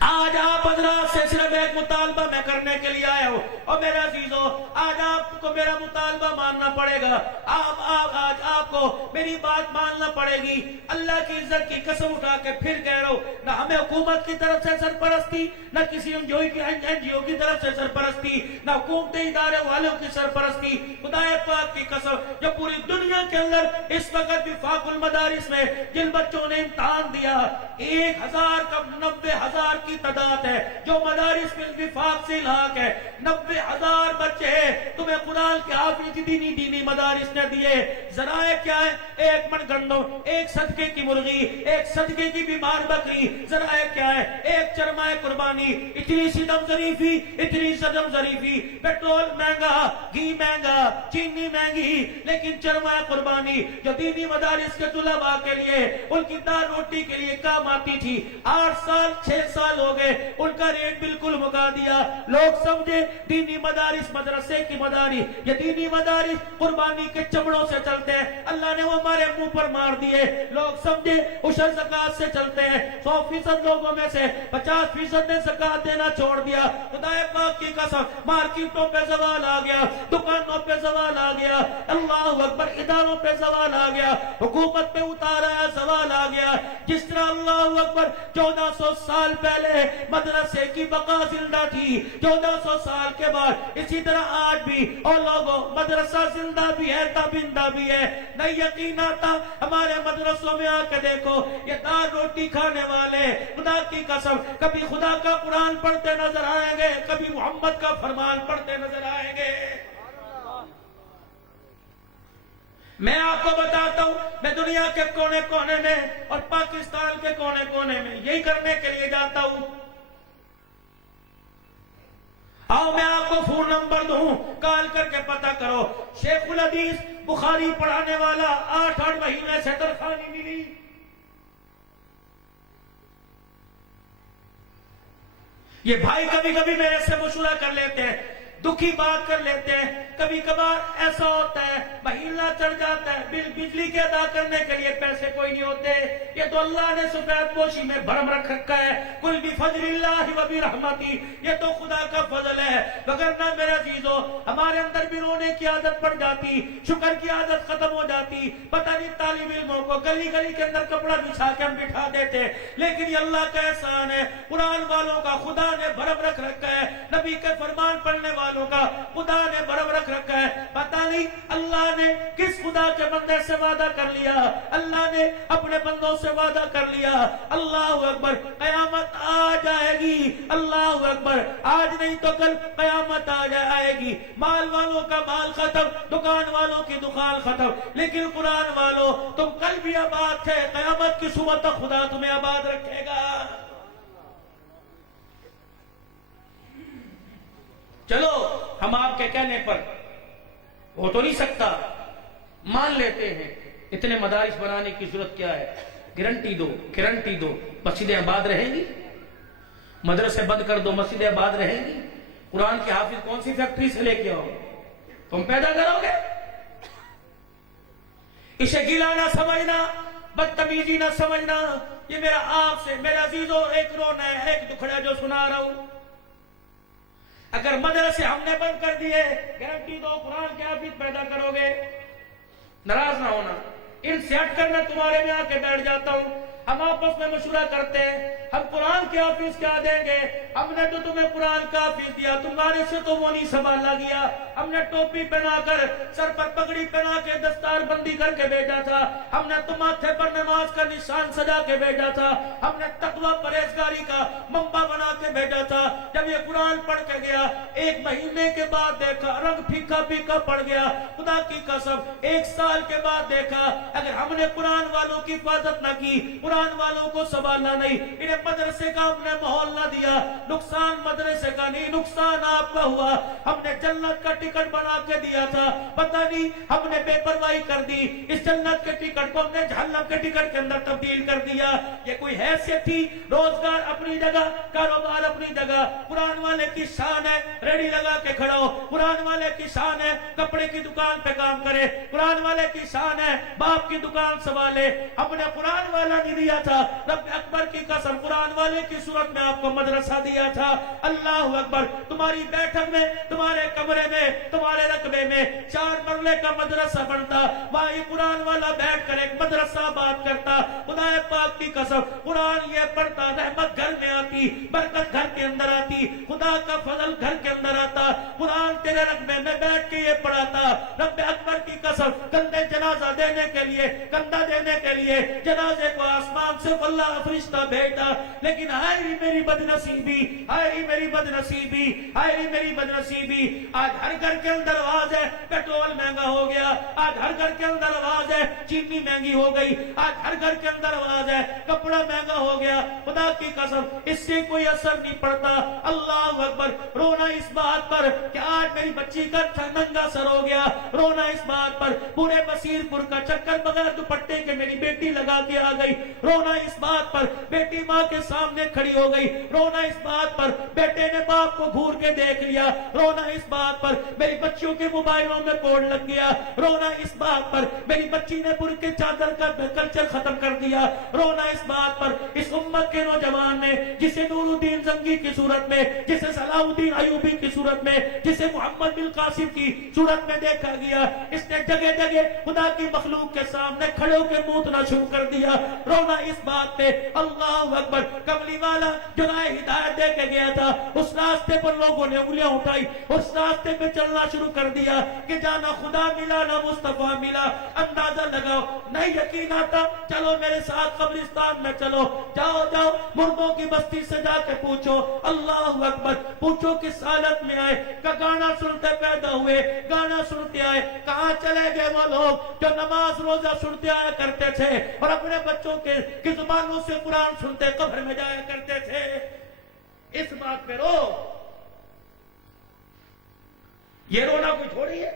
آج آپ حضرات سے صرف ایک مطالبہ میں کرنے کے لیے آیا ہوں، اور میرے عزیزوں آج آپ کو میرا مطالبہ ماننا پڑے گا، آج آپ کو میری بات ماننا پڑے گی۔ اللہ کی عزت کی قسم اٹھا کے پھر کہہ رہا ہوں، نہ ہمیں حکومت کی طرف سے سرپرستی، نہ کسی این جی او کی طرف سے سرپرستی، نہ حکومت ادارے والوں کی سرپرستی۔ خدا پاک کی قسم جو پوری دنیا کے اندر اس وقت وفاق المدارس میں جن بچوں نے امتحان دیا 1000 کا 90,000 کی تعداد ہے جو مدارس میں وفاق سے الحاق ہے، 90,000 بچے ہیں تمہیں قرآن کے حافظ دینی مدارس نے دیے۔ ذرائع کیا ہے؟ ایک من گندم، ایک صدقے کی مرغی، ایک صدقے کی بیمار بکری۔ ذرائع کیا ہے؟ ایک چرمائے قربانی، اتنی سی دم ظریفی، اتنی صدم ظریفی، پیٹرول مہنگا، گھی مہنگا، چینی مہنگی، لیکن چرمائے قربانی جو دینی مدارس کے طلباء کے لیے ان کی دال روٹی کے لیے کام آتی تھی، 8 سال 6 سال ہو گئے ان کا ریٹ بالکل مکا دیا۔ لوگ سمجھے دینی مدارس مدرسے کی مدارس، یہ دینی مدارس قربانی کے چمڑوں سے چلتے ہیں، اللہ نے وہ ہمارے منہ پر مار دیے۔ لوگ سمجھے عشر زکات سے چلتے ہیں، 100% لوگوں میں سے 50% نے زکات دینا چھوڑ دیا۔ خدا پاک کی قسم مارکیٹوں پہ زوال آ گیا، دکانوں پہ زوال آ گیا، اللہ اکبر اداروں پہ زوال آ گیا، حکومت پہ اتارا زوال آ گیا۔ جس طرح اللہ اکبر 1400 سال پہلے مدرسے کی بقا زندہ تھی، 1400 سال کے بعد اسی طرح آج بھی اور لوگوں مدرسہ زندہ بھی ہے تابندہ بھی ہے۔ نہیں یقین آتا ہمارے مدرسوں میں آ کے دیکھو، یہ دال روٹی کھانے والے خدا کی قسم کبھی خدا کا قرآن پڑھتے نظر آئیں گے، کبھی محمد کا فرمان پڑھتے نظر آئیں گے۔ میں آپ کو بتاتا ہوں، میں دنیا کے کونے کونے میں اور پاکستان کے کونے کونے میں یہی کرنے کے لیے جاتا ہوں۔ آؤ میں آپ کو فون نمبر دوں، کال کر کے پتہ کرو۔ شیخ الحدیث بخاری پڑھانے والا 8 مہینے سے تنخواہ نہیں ملی، یہ بھائی کبھی کبھی میرے سے مشورہ کر لیتے ہیں، دکھی بات کر لیتے ہیں، کبھی کبھار ایسا ہوتا ہے مہینہ چڑھ جاتا ہے، بجلی کے ادا کرنے کے لیے پیسے کوئی نہیں ہوتے، یہ تو اللہ نے سفید پوشی میں بھرم رکھ رکھا ہے، کل بفضل اللہ و برحمتی، یہ تو خدا کا فضل ہے، وگرنہ میرے عزیزو ہمارے اندر بھی رونے کی عادت پڑ جاتی، شکر کی عادت ختم ہو جاتی، پتہ نہیں طالب علموں کو گلی گلی کے اندر کپڑا بچھا کے ہم بٹھا دیتے، لیکن یہ اللہ کا احسان ہے، قرآن والوں کا خدا نے بھرم رکھ رکھا ہے، نبی کے فرمان پڑھنے والوں کا خدا نے بھرم رکھ رکھا ہے، پتہ نہیں اللہ نے کس خدا کے بندے سے وعدہ کر لیا، اللہ نے اپنے بندوں سے وعدہ کر لیا، اللہ اکبر، قیامت آ جائے گی، اللہ اکبر، آج نہیں تو کل قیامت آئے گی، مال والوں کا مال ختم، دکان والوں کی دکان ختم، لیکن قرآن والوں تم کل بھی آباد تھے، قیامت کی صبح تک خدا تمہیں آباد رکھے گا۔ چلو ہم آپ کے کہنے پر ہو تو نہیں سکتا، مان لیتے ہیں، اتنے مدارس بنانے کی ضرورت کیا ہے، گارنٹی دو، مسجدیں آباد رہیں گی، مدرسے بند کر دو، مسجدیں آباد رہیں گی، قرآن کے حافظ کون سی فیکٹری سے لے کے آؤ، تم پیدا کرو گے؟ اسے گلا نہ سمجھنا، بدتمیزی نہ سمجھنا، یہ میرا آپ سے میرے عزیزوں ایک رونا ہے، ایک دکھڑا جو سنا رہا ہوں، اگر مدرسے ہم نے بند کر دیے، گارنٹی دو قرآن کے حافظ پیدا کرو گے، ناراض نہ ہونا، ان سے ہٹ کر میں تمہارے میں آ کے بیٹھ جاتا ہوں، ہم آپس میں مشورہ کرتے ہیں، ہم قرآن کے حافظ کیا دیں گے، ہم نے تو تمہیں قرآن کا حافظ دیا، تمہارے سے تو وہ نہیں سنبھالا گیا، ہم نے ٹوپی پہنا کر، سر پر پگڑی پہنا کے، دستار بندی کر کے بھیجا تھا، ہم نے تو ماتھے پر نماز کا نشان سجا کے بھیجا تھا، ہم نے تقوی پرہیزگاری کا منبع بنا کے بھیجا تھا، جب یہ قرآن پڑھ کے گیا، ایک مہینے کے بعد دیکھا رنگ پھیکا پھیکا پڑ گیا، خدا کی قسم ایک سال کے بعد دیکھا، اگر ہم نے قرآن والوں کی حفاظت نہ کی، قرآن والوں کو سنبھالنا نہیں، انہیں مدرسے کا ہم نے ماحول نہ دیا، نقصان مدرسے کا نہیں، نقصان آپ کا ہوا، ہم نے جنت کا ٹکٹ بنا کے دیا تھا، پتہ نہیں ہم نے بے پرواہی کر دی، اس جنت کے ٹکٹ کو ہم نے جہنم کے ٹکٹ کے اندر تبدیل کر دیا، یہ کوئی حیثیت تھی؟ روزگار اپنی جگہ، کاروبار اپنی جگہ، قرآن والے کی شان ہے ریڈی لگا کے کھڑا ہو، قرآن والے کی شان ہے کپڑے کی دکان پہ کام کرے، قرآن والے کی شان ہے باپ کی دکان سنبھالے، ہم نے قرآن والا نہیں دیا تھا، رب اکبر کی قسم قرآن والے کی صورت میں آپ کو مدرسہ دیا تھا، اللہ اکبر، تمہاری بیٹھک میں، تمہارے کمرے میں، تمہارے رقبے میں 4 مرلے کا مدرسہ بنتا، وہاں یہ قرآن والا بیٹھ کر ایک مدرسہ بات کرتا، خدا پاک کی قسم قرآن یہ پڑھتا، رحمت گھر میں آتی، برکت گھر کے اندر آتی، خدا کا فضل گھر کے اندر آتا، قرآن تیرے رقبے میں بیٹھ کے یہ پڑھاتا، رب اکبر کی قسم کندھے جنازہ دینے کے لیے، کندھا دینے کے لیے جنازے کو آسمان سے اللہ فرشتہ بھیجتا، لیکن ہائے ری میری بدنصیبی، ہائے ری میری بدنصیبی، ہائے ری میری بدنصیبی، آج ہر گھر کے اندر آواز ہے پیٹرول مہنگا ہو گیا، آج ہر گھر کے اندر آواز ہے چینی مہنگی ہو گئی، آج ہر گھر کے اندر آواز ہے کپڑا مہنگا ہو گیا، خدا کی قسم اس سے کوئی اثر نہیں پڑتا، اللہ اکبر، رونا اس بات پر کہ آج میری بچی کا ننگا سر ہو گیا، رونا اس بات پر پورے بصیر پور کا چکر بغیر دوپٹے کے میری بیٹی لگا کے آ گئی، رونا اس بات پر بیٹی ماں کے سامنے کھڑی ہو گئی، رونا اس بات پر بیٹے نے باپ کو گھور کے دیکھ لیا، رونا اس بات پر میری بچیوں کے موبائلوں میں کوڈ لگ گیا، رونا اس بات پر میری بچی نے پور کے چادر کا کلچر ختم کر دیا، رونا اس بات پر اس امت کے نوجوان نے جسے نور الدین زنگی کی صورت میں، جسے صلاح الدین ایوبی کی صورت میں، جسے محمد بن قاسم کی صورت میں دیکھا گیا، اس نے جگہ جگہ خدا کی مخلوق کے سامنے کھڑے ہو کے موتنا شروع کر دیا، رونا اس بات پہ، اللہ اکبر، کملی والا جو راہ ہدایت دے کے گیا تھا، اس راستے پر لوگوں نے انگلیاں اٹھائی، اس راستے پہ چلنا شروع کر دیا کہ جانا خدا ملا نہ مصطفیٰ ملا، اندازہ لگاؤ، نہیں یقین آتا چلو میرے ساتھ قبرستان میں چلو، جاؤ جاؤ مردوں کی بستی سے جا کے پوچھو، اللہ اکبر، پوچھو کس حالت میں آئے، کہ گانا سنتے پیدا ہوئے، گانا سنتے آئے، کہاں چلے گئے وہ لوگ جو نماز روزہ سنتے آیا کرتے تھے اور اپنے بچوں کی زبانوں سے قرآن سنتے قبر میں جایا کرتے تھے، اس بات پہ رو، یہ رونا کوئی تھوڑی ہے،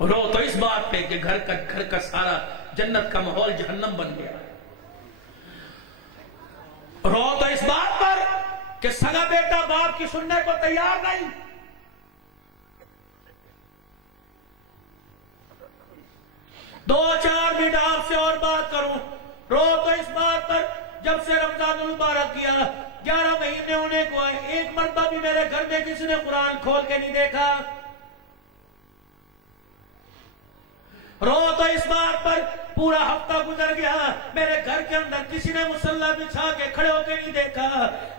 رو تو اس بات پہ کہ گھر کا سارا جنت کا ماحول جہنم بن گیا، رو تو اس بات پر کہ سگا بیٹا باپ کی سننے کو تیار نہیں. دو چار منٹ آپ سے اور بات کروں. رو تو اس بات پر جب سے رمضان المبارک کیا 11 مہینے ہونے کو آئے ایک مرتبہ بھی میرے گھر میں کسی نے قرآن کھول کے نہیں دیکھا. رو تو اس بات پر پورا ہفتہ گزر گیا میرے گھر کے اندر کسی نے مصلی بچھا کے کھڑے ہو کے نہیں دیکھا.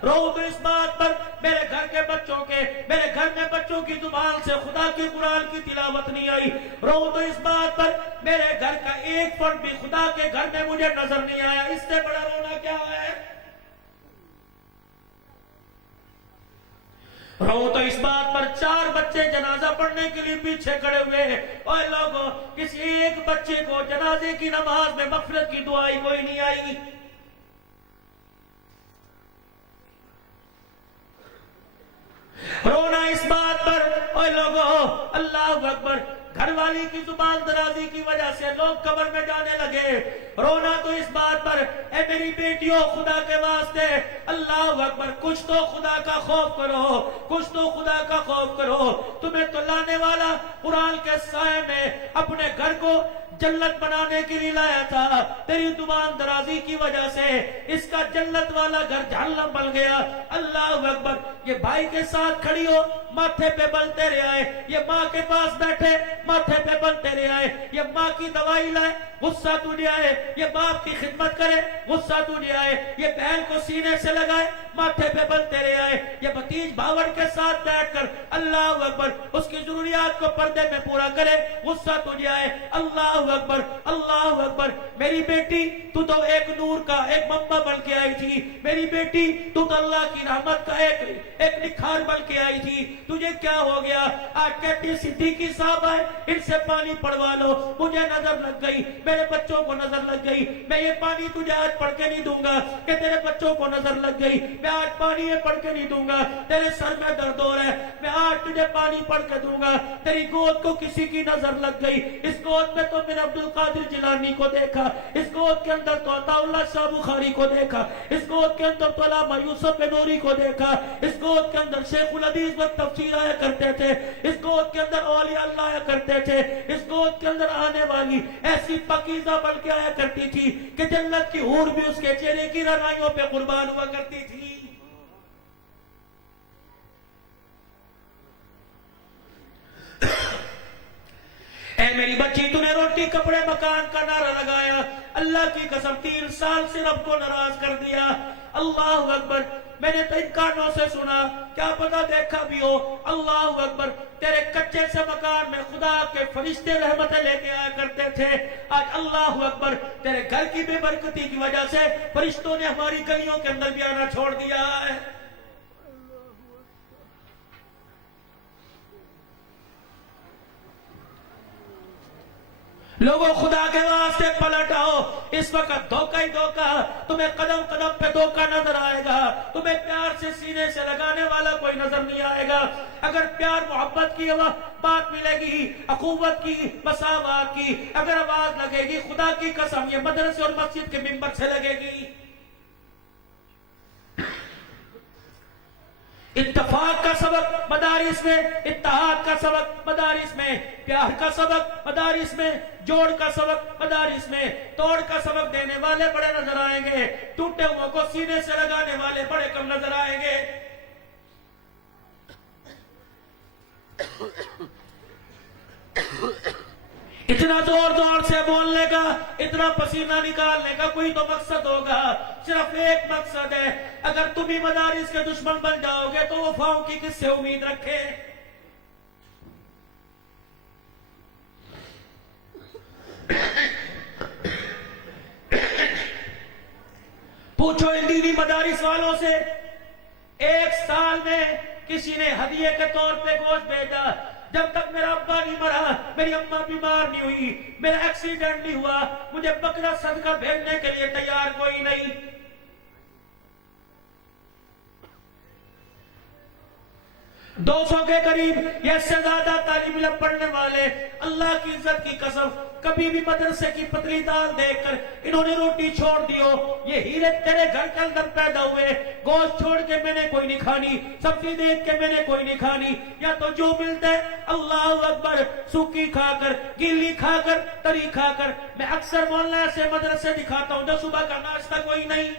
رو تو اس بات پر میرے گھر کے بچوں کے میرے گھر میں بچوں کی زبان سے خدا کی قرآن کی تلاوت نہیں آئی. رو تو اس بات پر میرے گھر کا ایک فرد بھی خدا کے گھر میں مجھے نظر نہیں آیا. اس سے بڑا رونا کیا ہے؟ رو تو اس بات پر 4 بچے جنازہ پڑھنے کے لیے پیچھے کھڑے ہوئے. اور لوگوں کسی ایک بچے کو جنازے کی نماز میں مغفرت کی دعائی کوئی نہیں آئی. رونا اس بات پر اور لوگوں اللہ اکبر گھر والی کی زبان درازی کی وجہ سے لوگ قبر میں جانے لگے. رونا تو اس بات پر اے میری بیٹیوں خدا کے واسطے اللہ اکبر کچھ تو خدا کا خوف کرو, کچھ تو خدا کا خوف کرو. تمہیں تو لانے والا قرآن کے سائے میں اپنے گھر کو جنت بنانے کے لیے لایا تھا. تیری زبان درازی کی وجہ سے اس کا جنت والا گھر جہنم بن گیا. اللہ اکبر. یہ بھائی کے ساتھ کھڑی ہو ماتھے پہ بل تیرے آئے, یہ ماں کے پاس بیٹھے ماتھے پہ بل تیرے آئے, یہ ماں کی دوائی لائے غصہ تجھے آئے, یہ باپ کی خدمت کرے غصہ تجھے آئے, یہ بہن کو سینے سے لگائے ماتھے پہ بل تیرے آئے, یہ بھتیج بھاوڑ کے ساتھ بیٹھ کر اللہ اکبر اس کی ضروریات کو پردے میں پورا کرے غصہ تجھے آئے. اللہ اکبر اللہ اکبر. میری بیٹی تو تو ایک نور کا ایک منبع بن کے آئی تھی. میری بیٹی تو تو اللہ کی رحمت کا ایک نکھار بن کے آئی تھی. تجھے کیا ہو گیا؟ آج کہتی صدیقی صاحب آئے ان سے پانی پڑوا لو. مجھے نظر لگ گئی, میرے بچوں کو نظر لگ گئی. میں یہ پانی تجھے آج پڑھ کے نہیں دوں گا کہ تیرے بچوں کو نظر لگ گئی. میں آج پانی یہ پڑھ کے نہیں دوں گا تیرے سر میں درد ہو رہا ہے. میں آج تجھے پانی پڑھ کے دوں گا تیری گود کو کسی کی نظر لگ گئی. اس گود میں تو میں نے عبد القادر جیلانی کو دیکھا, اس گود کے اندر تو عطا اللہ شاہ بخاری کو دیکھا, اس گود کے اندر تو علامہ یوسف نوری کو دیکھا, اس گود کے اندر شیخ الحدیث وقت تفسیر آیا کرتے تھے, اس گود کے اندر اولیاء اللہ آیا کرتے تھے, اس گود کے اندر آنے والی ایسی پاکیزہ بن کے آیا کرتی تھی کہ جنت کی حور بھی اس کے چہرے کی رنائیوں پہ قربان ہوا کرتی تھی. اے میری بچی تو نے روٹی کپڑے مکان کا نعرہ لگایا, اللہ کی قسم 3 سال سے رب کو ناراض کر دیا. اللہ اکبر. میں نے تو ان کانوں سے سنا, کیا پتہ دیکھا بھی ہو. اللہ اکبر. تیرے کچے سے مکان میں خدا کے فرشتے رحمتیں لے کے آیا کرتے تھے. آج اللہ اکبر تیرے گھر کی بے برکتی کی وجہ سے فرشتوں نے ہماری گلیوں کے اندر بھی آنا چھوڑ دیا ہے. لوگوں خدا کے واسطے پلٹ آؤ. اس وقت دھوکہ ہی دھوکہ, تمہیں قدم قدم پہ دھوکہ نظر آئے گا. تمہیں پیار سے سینے سے لگانے والا کوئی نظر نہیں آئے گا. اگر پیار محبت کی بات ملے گی, اخوت کی, مساوات کی اگر آواز لگے گی, خدا کی قسم یہ مدرسے اور مسجد کے منبر سے لگے گی. اتفاق کا سبق مدارس میں, اتحاد کا سبق مدارس میں, پیار کا سبق مدارس میں, جوڑ کا سبق مدارس میں, توڑ کا سبق دینے والے بڑے نظر آئیں گے, ٹوٹے ہوئے کو سینے سے لگانے والے بڑے کم نظر آئیں گے. اتنا زور زور سے بولنے کا, اتنا پسینہ نکالنے کا کوئی تو مقصد ہوگا. صرف ایک مقصد ہے, اگر تم ہی مدارس کے دشمن بن جاؤ گے تو وفاؤں کی کس سے امید رکھے. پوچھو ان دینی مدارس والوں سے, 1 سال میں کسی نے ہدیے کے طور پہ گوشت بھیجا. جب تک میرا ابا نہیں مرا, میری اماں بیمار نہیں ہوئی, میرا ایکسیڈنٹ نہیں ہوا, مجھے بکرا صدقہ بھیجنے کے لیے تیار کوئی نہیں. 200 کے قریب یا سے زیادہ تعلیم علم پڑھنے والے، اللہ کی عزت کی قسم کبھی بھی مدرسے کی پتلی دال دیکھ کر انہوں نے روٹی چھوڑ دیو، یہ ہیرے تیرے گھر کے اندر پیدا ہوئے، گوشت چھوڑ کے میں نے کوئی نہیں کھانی، سبزی دیکھ کے میں نے کوئی نہیں کھانی، یا تو جو ملتا ہے اللہ اکبر، سوکھی کھا کر، گیلی کھا کر، تری کھا کر۔ میں اکثر مولانا سے مدرسے دکھاتا ہوں جو صبح کا ناشتہ کوئی نہیں،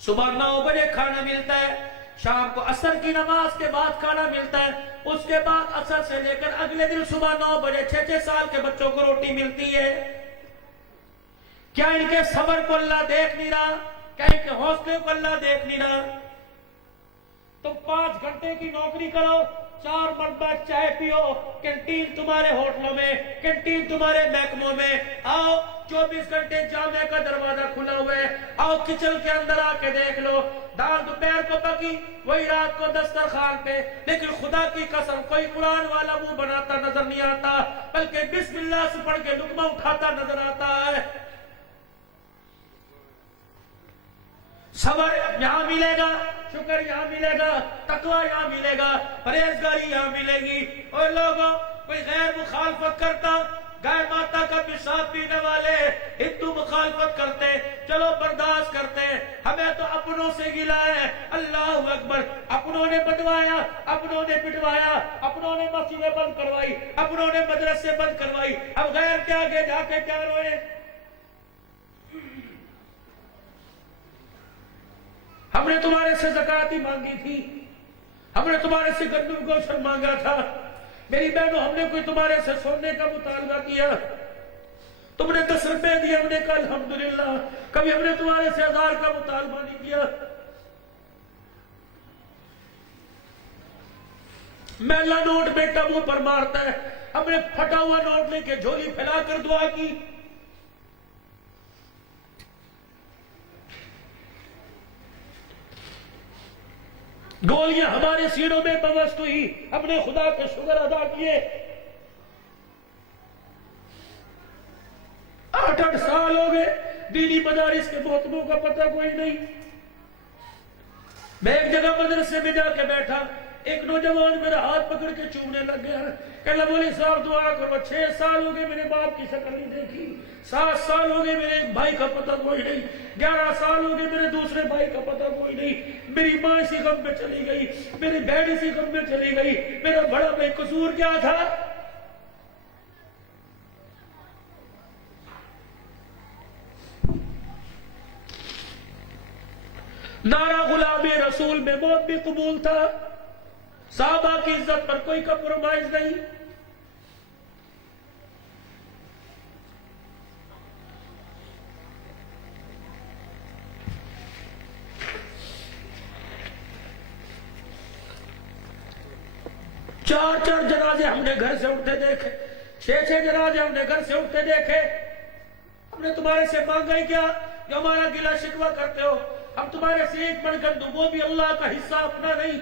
صبح 9 بجے کھانا ملتا ہے، شام کو عصر کی نماز کے بعد کھانا ملتا ہے، اس کے بعد عصر سے لے کر اگلے دن صبح 9 بجے 6 سال کے بچوں کو روٹی ملتی ہے۔ کیا ان کے صبر کو اللہ دیکھ نہیں رہا؟ کیا ان کے حوصلے کو اللہ دیکھ نہیں رہا؟ تم 5 گھنٹے کی نوکری کرو، 4 مرتبہ چائے پیو، کینٹین تمہارے ہوٹلوں میں، کینٹین تمہارے محکموں میں، آؤ 24 گھنٹے جامع کا دروازہ کھلا ہوا ہے، آؤ کچن کے اندر آ کے دیکھ لو، دال دوپہر کو پکی وہی رات کو دسترخوان پہ، لیکن خدا کی قسم کوئی قرآن والا منہ بناتا نظر نہیں آتا، بلکہ بسم اللہ سے پڑھ کے لقمہ اٹھاتا نظر آتا ہے۔ صبر یہاں ملے گا، شکر یہاں ملے گا، تقوی یہاں ملے گا، پرہیزگاری یہاں ملے گی۔ اور لوگوں کوئی غیر مخالفت کرتا، گائے ماتا کا پیشاب پینے والے ہندو مخالفت کرتے، چلو برداشت کرتے، ہمیں تو اپنوں سے گلا ہے، اللہ اکبر، اپنوں نے بٹوایا، اپنوں نے پٹوایا، اپنوں نے مسجدیں بند کروائی، اپنوں نے مدرسے بند کروائی، اب غیر کے آگے جا کے کیا روئے؟ ہم نے تمہارے سے زکاة ہی مانگی تھی، ہم نے تمہارے سے گندم گوشت مانگا تھا، میری بہنوں ہم نے کوئی تمہارے سے سونے کا مطالبہ کیا؟ تم نے 10 روپے دیے، ہم نے کہا الحمدللہ، کبھی ہم نے تمہارے سے 1000 کا مطالبہ نہیں کیا۔ میلا نوٹ بیٹا منہ پر مارتا ہے، ہم نے پھٹا ہوا نوٹ لے کے جھولی پھیلا کر دعا کی۔ گولیاں ہمارے سینوں میں بوست ہوئی، ہم نے خدا کے شکر ادا کیے۔ 8 سال ہو گئے، دینی مدارس کے محتموں کا پتہ کوئی نہیں۔ میں ایک جگہ مدرسے میں جا کے بیٹھا، ایک نوجوان میرا ہاتھ پکڑ کے چومنے لگ گیا، کہنا مولوی صاحب دعا کرو، 6 سال ہو گئے میرے باپ کی شکل نہیں دیکھی، 7 سال ہو گئے میرے ایک بھائی کا پتہ کوئی نہیں، 11 سال ہو گئے میرے دوسرے بھائی کا پتہ کوئی نہیں، میری ماں اسی غم میں چلی گئی، میری بہن اسی غم میں چلی گئی، میرا بڑا بھائی قصور کیا تھا؟ نعرہ غلام رسول میں موت بھی قبول تھا، صحابہ کی عزت پر کوئی کمپرومائز نہیں۔ چار جنازے ہم نے گھر سے اٹھتے دیکھے، 6 جنازے ہم نے گھر سے اٹھتے دیکھے۔ ہم نے تمہارے سے مانگا ہی کیا جو ہمارا گلہ شکوہ کرتے ہو؟ ہم تمہارے سے ایک بڑھ کر دو، وہ بھی اللہ کا حصہ اپنا نہیں۔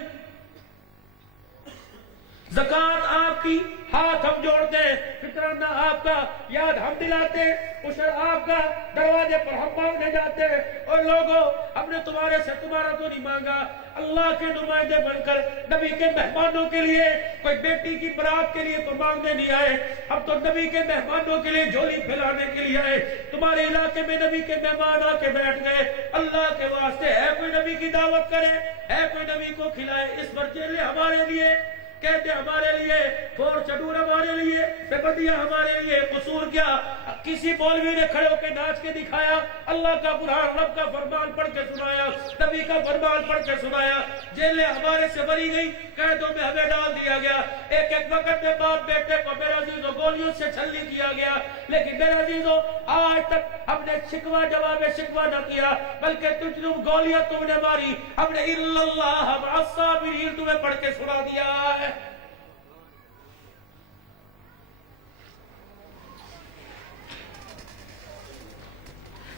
زکوٰۃ آپ کی، ہاتھ ہم جوڑتے، فطرانہ آپ کا، یاد ہم دلاتے، عشر آپ کا، دروازے پر ہم مانگنے جاتے۔ اور لوگوں ہم نے تمہارے سے تمہارا تو نہیں مانگا، اللہ کے نمائندے بن کر نبی کے مہمانوں کے لیے، کوئی بیٹی کی برات کے لیے تو مانگنے نہیں آئے، ہم تو نبی کے مہمانوں کے لیے جھولی پھیلانے کے لیے آئے۔ تمہارے علاقے میں نبی کے مہمان آ کے بیٹھ گئے، اللہ کے واسطے ہے کوئی نبی کی دعوت کرے، ہے کوئی نبی کو کھلائے؟ اس پر چیلے ہمارے لیے، کہتے ہمارے لیے، فور چڈور ہمارے لیے، بندیاں ہمارے لیے، قصور کیا؟ کسی مولوی نے کھڑے ہو کے ناچ کے دکھایا، اللہ کا قرآن رب کا فرمان پڑھ کے سنایا، نبی کا فرمان پڑھ کے سنایا، جیلیں ہمارے سے بری گئی، قیدوں میں ہمیں ڈال دیا گیا، ایک وقت میں باپ بیٹے کو میرے عزیزوں گولیوں سے چھلی کیا گیا، لیکن میرے عزیزوں آج تک ہم نے شکوہ جواب شکوہ نہ کیا، بلکہ تم گولیاں تم نے ماری، ہم نے الا اللہ مع الصابرین تمہیں پڑھ کے سنا دیا ہے۔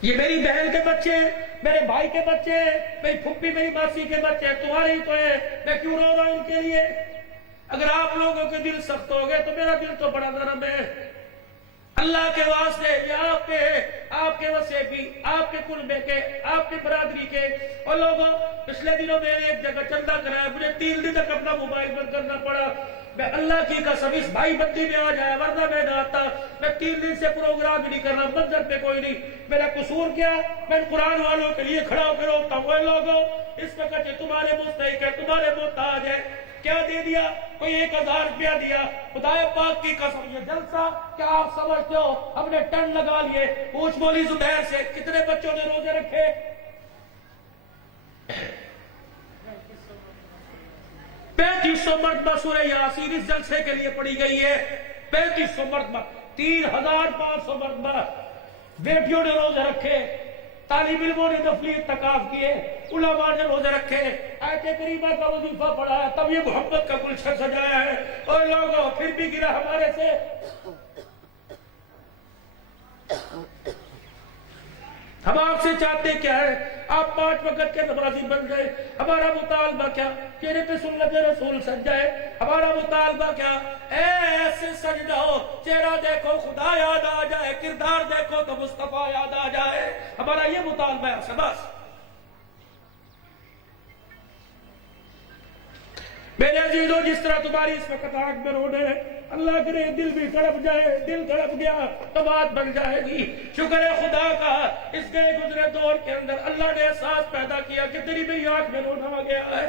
یہ میری بہن کے بچے، میرے بھائی کے بچے، میری پھپھی میری ماسی کے بچے، تمہارے ہی تو ہیں، میں کیوں رو رہا ہوں ان کے لیے؟ اگر آپ لوگوں کے دل سخت ہو گئے تو میرا دل تو بڑا نرم ہے۔ اللہ کے واسطے یہ آپ کے وسیبی، آپ کے کنبے کے، آپ کے برادری کے اور لوگوں، پچھلے دنوں میں ایک جگہ چندہ کرایا، مجھے 3 دن تک اپنا موبائل بند کرنا پڑا. میں اللہ کی قسم اس بھائی بندی میں آ جایا، ورنہ میں نہ آتا. میں 3 دن سے پروگرام ہی نہیں کر رہا، منظر پہ کوئی نہیں. میرا قصور کیا؟ میں قرآن والوں کے لیے کھڑا ہو کے روکتا ہوں، اے لوگوں اس وقت یہ تمہارے مستحق ہے، تمہارے محتاج ہے. کیا دے دیا؟ کوئی 1000 روپیہ دیا. خدا پاک کی قسم یہ جلسہ کیا آپ سمجھتے ہو ہم نے ٹن لگا لیے؟ پوچھ مولی زبیر سے کتنے بچوں نے روزے رکھے؟ 3500 مرتبہ سورہ یاسین اس جلسے کے لیے پڑھی گئی ہے. 3500 مرتبہ، 3500 مرتبہ. بیٹیوں نے روزے رکھے، طالب علموں نے نفلی اعتکاف کیے، علماء نے روزے رکھے، آیت کریمہ کا وظیفہ پڑھا ہے، تب یہ محبت کا گلشن سجایا ہے. اور لوگوں پھر بھی گرا ہمارے سے. ہم آپ سے چاہتے کیا ہے؟ آپ 5 وقت کے نمازی بن گئے. ہمارا مطالبہ کیا؟ چہرے پہ سنت رسول سج جائے. ہمارا مطالبہ کیا؟ ایسے سجدہ ہو، چہرہ دیکھو خدا یاد آ جائے، کردار دیکھو تو مصطفیٰ یاد آ جائے. ہمارا یہ مطالبہ ہے آپ سے بس. میرے عزیزوں جس طرح تمہاری اس وقت آنکھ میں رونے ہیں، اللہ کرے دل بھی تڑپ جائے. دل تڑپ گیا تو بات بن جائے گی. شکر ہے خدا کا اس گئے گزرے دور کے اندر اللہ نے احساس پیدا کیا کہ تیری بھی آنکھ میں رونا آ گیا ہے.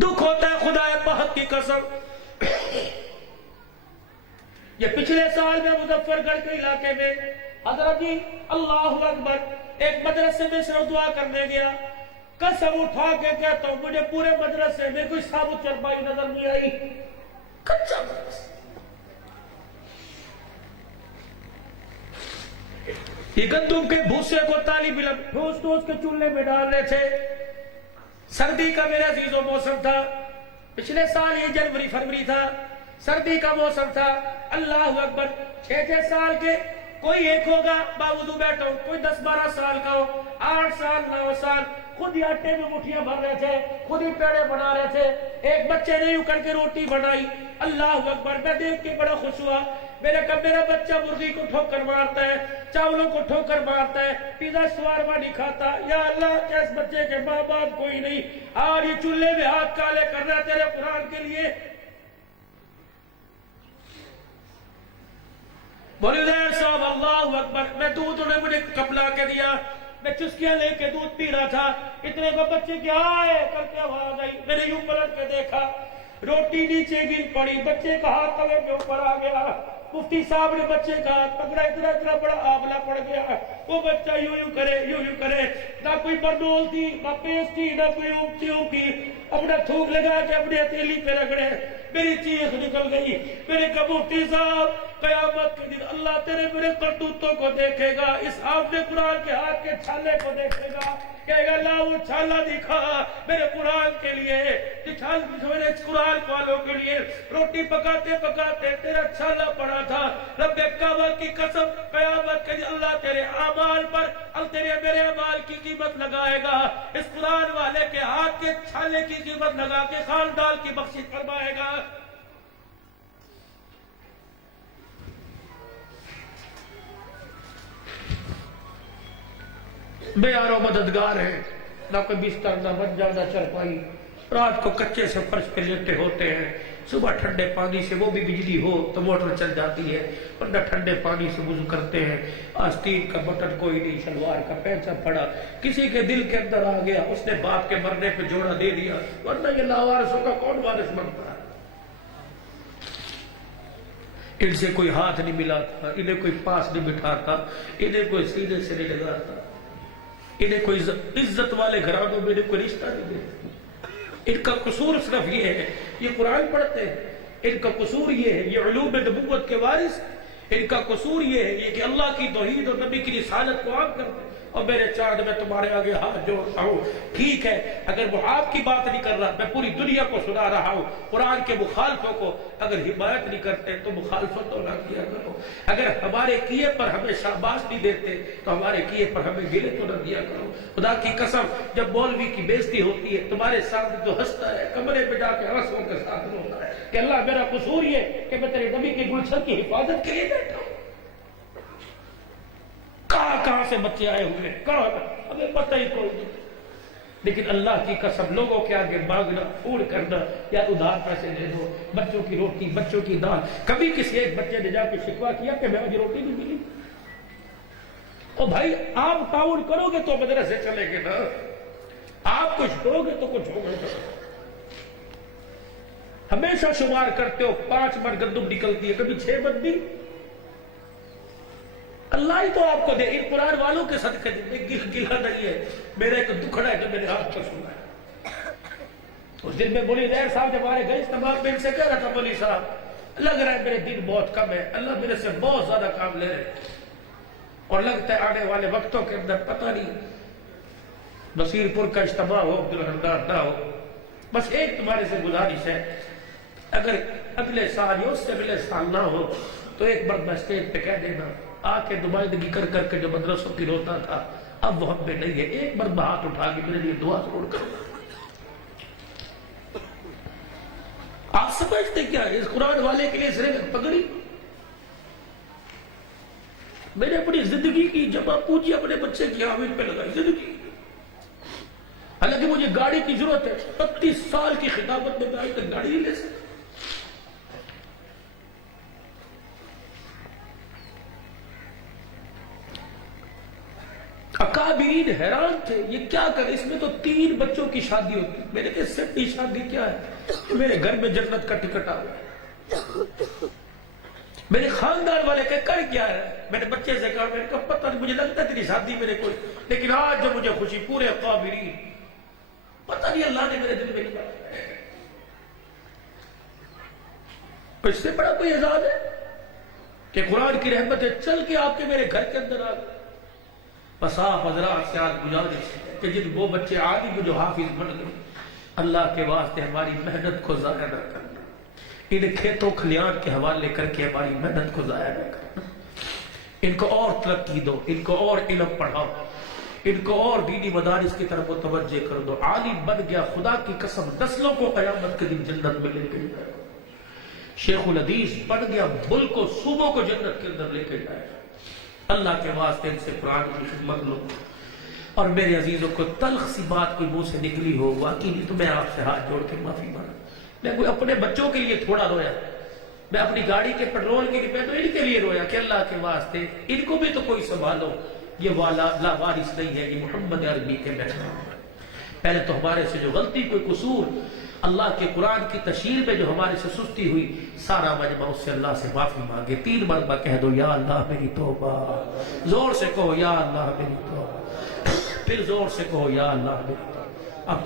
دکھ ہوتا ہے خدا پاک کی قسم. یہ پچھلے سال میں مظفر گڑھ کے علاقے میں حضرت جی اللہ اکبر ایک مدرسے میں صرف دعا کرنے گیا. قسم اٹھا کے کہتا ہوں مجھے پورے مدرسے میں کوئی ثابت چرپائی نظر نہیں آئی. کچا مدرسہ. یہ گندم کے بھوسے کو طالب علم ٹھوس ٹھوس کے چولہے میں ڈال رہے تھے. سردی کا میرے عزیزوں موسم تھا. پچھلے سال یہ جنوری فروری تھا، سردی کا موسم تھا. اللہ اکبر 6 سال کے کوئی ایک ہوگا باوضو بیٹھا ہو، کوئی 10-12 سال کا ہو، 8 سال 9 سال خود ہی آٹے میں مٹھیاں بھر رہے تھے، خود ہی پیڑے بنا رہے تھے. ایک بچے نے یوں کر کے روٹی بنائی. اللہ اکبر میں دیکھ کے بڑا خوش ہوا. میرا بچہ مرغی کو ٹھوکر مارتا ہے، چاولوں کو ٹھوکر مارتا ہے، پیزا شوارما نہیں کھاتا. یا اللہ کیا اس بچے کے ماں باپ کوئی نہیں، اور یہ چولہے میں ہاتھ کالے کر رہا ہے تیرے قرآن کے لیے. بولی زیر صاحب اللہ اکبر. میں دودھ انہیں مجھے کپ لا کے دیا، میں چسکیاں لے کے دودھ پی رہا تھا. اتنے کو بچے کیا آئے کر کے آواز آئی. میں نے یوں پلٹ کے دیکھا، روٹی نیچے گر پڑی، بچے کا ہاتھ توے کے اوپر آ گیا. مفتی صاحب نے بچے کا ہاتھ پکڑا، اتنا بڑا آبلہ پڑ گیا. وہ بچہ یوں یوں کرے. نہ کوئی برنول تھی، نہ پیسٹ تھی، نہ کوئی اونگ تھی. اپنا تھوک لگا کے اپنے ہتھیلی پہ رگڑے. میری چیخ نکل گئی. میرے کہا مفتی صاحب قیامت کے دن اللہ تیرے میرے کرتوتوں کو دیکھے گا، اس حافظ قرآن کے ہاتھ کے چھالے کو دیکھے گا، کہے گا اللہ وہ چھالا دکھا میرے قرآن کے لیے، میرے قرآن والوں کے لیے. روٹی پکاتے پکاتے تیرا چھالا پڑا تھا. رب کعبہ کی قسم قیامت کے دن اللہ تیرے اعمال پر تیرے میرے اعمال کی قیمت لگائے گا. اس قرآن والے کے ہاتھ کے چھالے کی قیمت لگا کے خاندان کی بخشش فرمائے گا. بے یارو مددگار ہے، نہ کوئی بستر نہ بن جانا چرپائی. رات کو کچے سے فرش پہ لیٹے ہوتے ہیں. صبح ٹھنڈے پانی سے وہ بھی بجلی ہو تو موٹر چل جاتی ہے، ورنہ ٹھنڈے پانی سے وضو کرتے ہیں. آستین کا بٹن کوئی نہیں، شلوار کا پینچا پڑا. کسی کے دل کے اندر آ گیا، اس نے باپ کے مرنے پہ جوڑا دے دیا، ورنہ یہ لاوارثوں کا کون وارث بنتا ہے. ان سے کوئی ہاتھ نہیں ملاتا، انہیں کوئی پاس نہیں بٹھاتا، انہیں کوئی سینے سے نہیں لگاتا، انہیں کوئی عزت والے گھرانوں میں کوئی رشتہ نہیں دیتا. ان کا قصور صرف یہ ہے یہ قرآن پڑھتے ہیں. ان کا قصور یہ ہے یہ علوم نبوت کے وارث. ان کا قصور یہ ہے کہ اللہ کی توحید اور نبی کی رسالت کو عام کرتے ہیں. اور میرے چاند میں تمہارے آگے ہاتھ جوڑتا ہوں. ٹھیک ہے اگر وہ آپ کی بات نہیں کر رہا, میں پوری دنیا کو سنا رہا ہوں. قرآن کے مخالفوں کو اگر ہدایت نہیں کرتے تو مخالفت تو نہ کیا کرو. اگر ہمارے کیے پر ہمیں شاباش نہیں دیتے تو ہمارے کیے پر ہمیں گلے تو نہ دیا کرو. خدا کی قسم جب مولوی کی بےزتی ہوتی ہے تمہارے سامنے جو ہنستا ہے کمرے پہ جا کے آنسوؤں کے ساتھ روتا ہے کہ اللہ میرا قصور یہ کہ میں تیرے نبی کے گلشن کی حفاظت کے لیے بیٹھا ہوں. کہاں سے بچے آئے ہوئے ہیں, کہاں ہمیں پتہ ہی کوئی نہیں. لیکن اللہ کی قسم لوگوں کے آگے مانگنا, پھوڑ کرنا, یا ادھار پیسے دے دو, بچوں کی روٹی, بچوں کی دال. کبھی کسی ایک بچے نے جا کے شکوہ کیا کہ میں مجھے روٹی نہیں ملی؟ او بھائی آپ تعاون کرو گے تو مدرسے چلیں گے نا, آپ کچھ دو گے تو کچھ ہوگا. ہمیشہ شمار کرتے ہو 5 من گندم نکلتی ہے, کبھی 6 من نہیں. اللہ ہی تو آپ کو دے. ان قرآن والوں کے صدقے گلا نہیں ہے. میرا ایک دکھڑا ہے جو میرے ہاتھ پر سنا ہے. اس دن میں مولی زہر صاحب جب ہمارے گئے استعمال میں ان سے کہہ رہا تھا, مولی صاحب لگ رہا ہے میرے دن بہت کم ہے, اللہ میرے سے بہت زیادہ کام لے رہے ہیں, اور لگتا ہے آنے والے وقتوں کے اندر پتہ نہیں بصیر پور کا اجتماع ہو, عبدالحمدان نہ ہو. بس ایک تمہارے سے گزارش ہے, اگر اگلے سال یا اس سے اگلے سال نہ ہو تو ایک بار میں اسٹیج پہ کہہ دینا آ کے نمائندگی کر کر کے جو مدرسوں کی روتا تھا اب وہ ہم پہ نہیں ہے, ایک بار ہاتھ اٹھا کے میرے لیے دعا ضرور کرو. آپ سمجھتے کیا ہے اس قرآن والے کے لیے صرف پگڑی؟ میں نے اپنی زندگی کی جمع پوچھی اپنے بچے کی حامل پہ لگائی زندگی. حالانکہ مجھے گاڑی کی ضرورت ہے, 32 سال کی خدمت میں آج تک گاڑی نہیں لے سکتا. اکابرین حیران تھے یہ کیا کرے, اس میں تو 3 بچوں کی شادی ہوتی. میں نے کہا اس سے بڑی شادی کیا ہے, میرے گھر میں جنت کا ٹکٹ آ گیا. میرے خاندان والے کہ کر کیا ہے, میں نے بچے سے کہا, میں نے کہا پتہ نہیں مجھے لگتا تیری شادی میرے کوئی, لیکن آج جو مجھے خوشی پورے اکابرین, پتہ نہیں اللہ نے میرے دل میں کیا. اس سے بڑا کوئی اعزاز ہے کہ قرآن کی رحمت ہے چل کے آپ کے میرے گھر کے اندر آ گئے. بس آپ حضرات سے آج گزارش کہ جن وہ بچے عالم جو حافظ بن گئے, اللہ کے واسطے ہماری محنت کو ضائع نہ کرنا, ان کھیتوں کھلیان کے حوالے کر کے ہماری محنت کو ضائع نہ کرنا. ان کو اور ترقی دو, ان کو اور علم پڑھاؤ, ان کو اور دینی مدارس کی طرف متوجہ کر دو. عالم بن گیا خدا کی قسم نسلوں کو قیامت کے دن جنت میں لے کے جائے. شیخ الحدیث بن گیا ملک و صوبوں کو جنت کے اندر لے کے جائے. اللہ کے واسطے ان سے قرآن کی خدمت لو. اور میرے عزیزوں کو تلخ سی بات کوئی منہ سے نکلی ہو واقعی نہیں تو میں آپ سے ہاتھ جوڑ کے معافی مانگتا. میں کوئی اپنے بچوں کے لیے تھوڑا رویا, میں اپنی گاڑی کے پیٹرول کے لیے, میں تو ان کے لیے رویا کہ اللہ کے واسطے ان کو بھی تو کوئی سنبھالو. یہ والا لا وارث نہیں ہے, یہ محمد عربی کے بیٹھنا. پہلے تو ہمارے سے جو غلطی کوئی قصور, اللہ کے قرآن کی تشہیر میں جو ہمارے سے سستی ہوئی, سارا مجمع اس سے اللہ سے معافی مانگے. 3 مرتبہ کہہ دو یا اللہ میری توبہ, زور سے کہو یا اللہ میری توبہ, پھر زور سے کہو یا اللہ میری توبہ.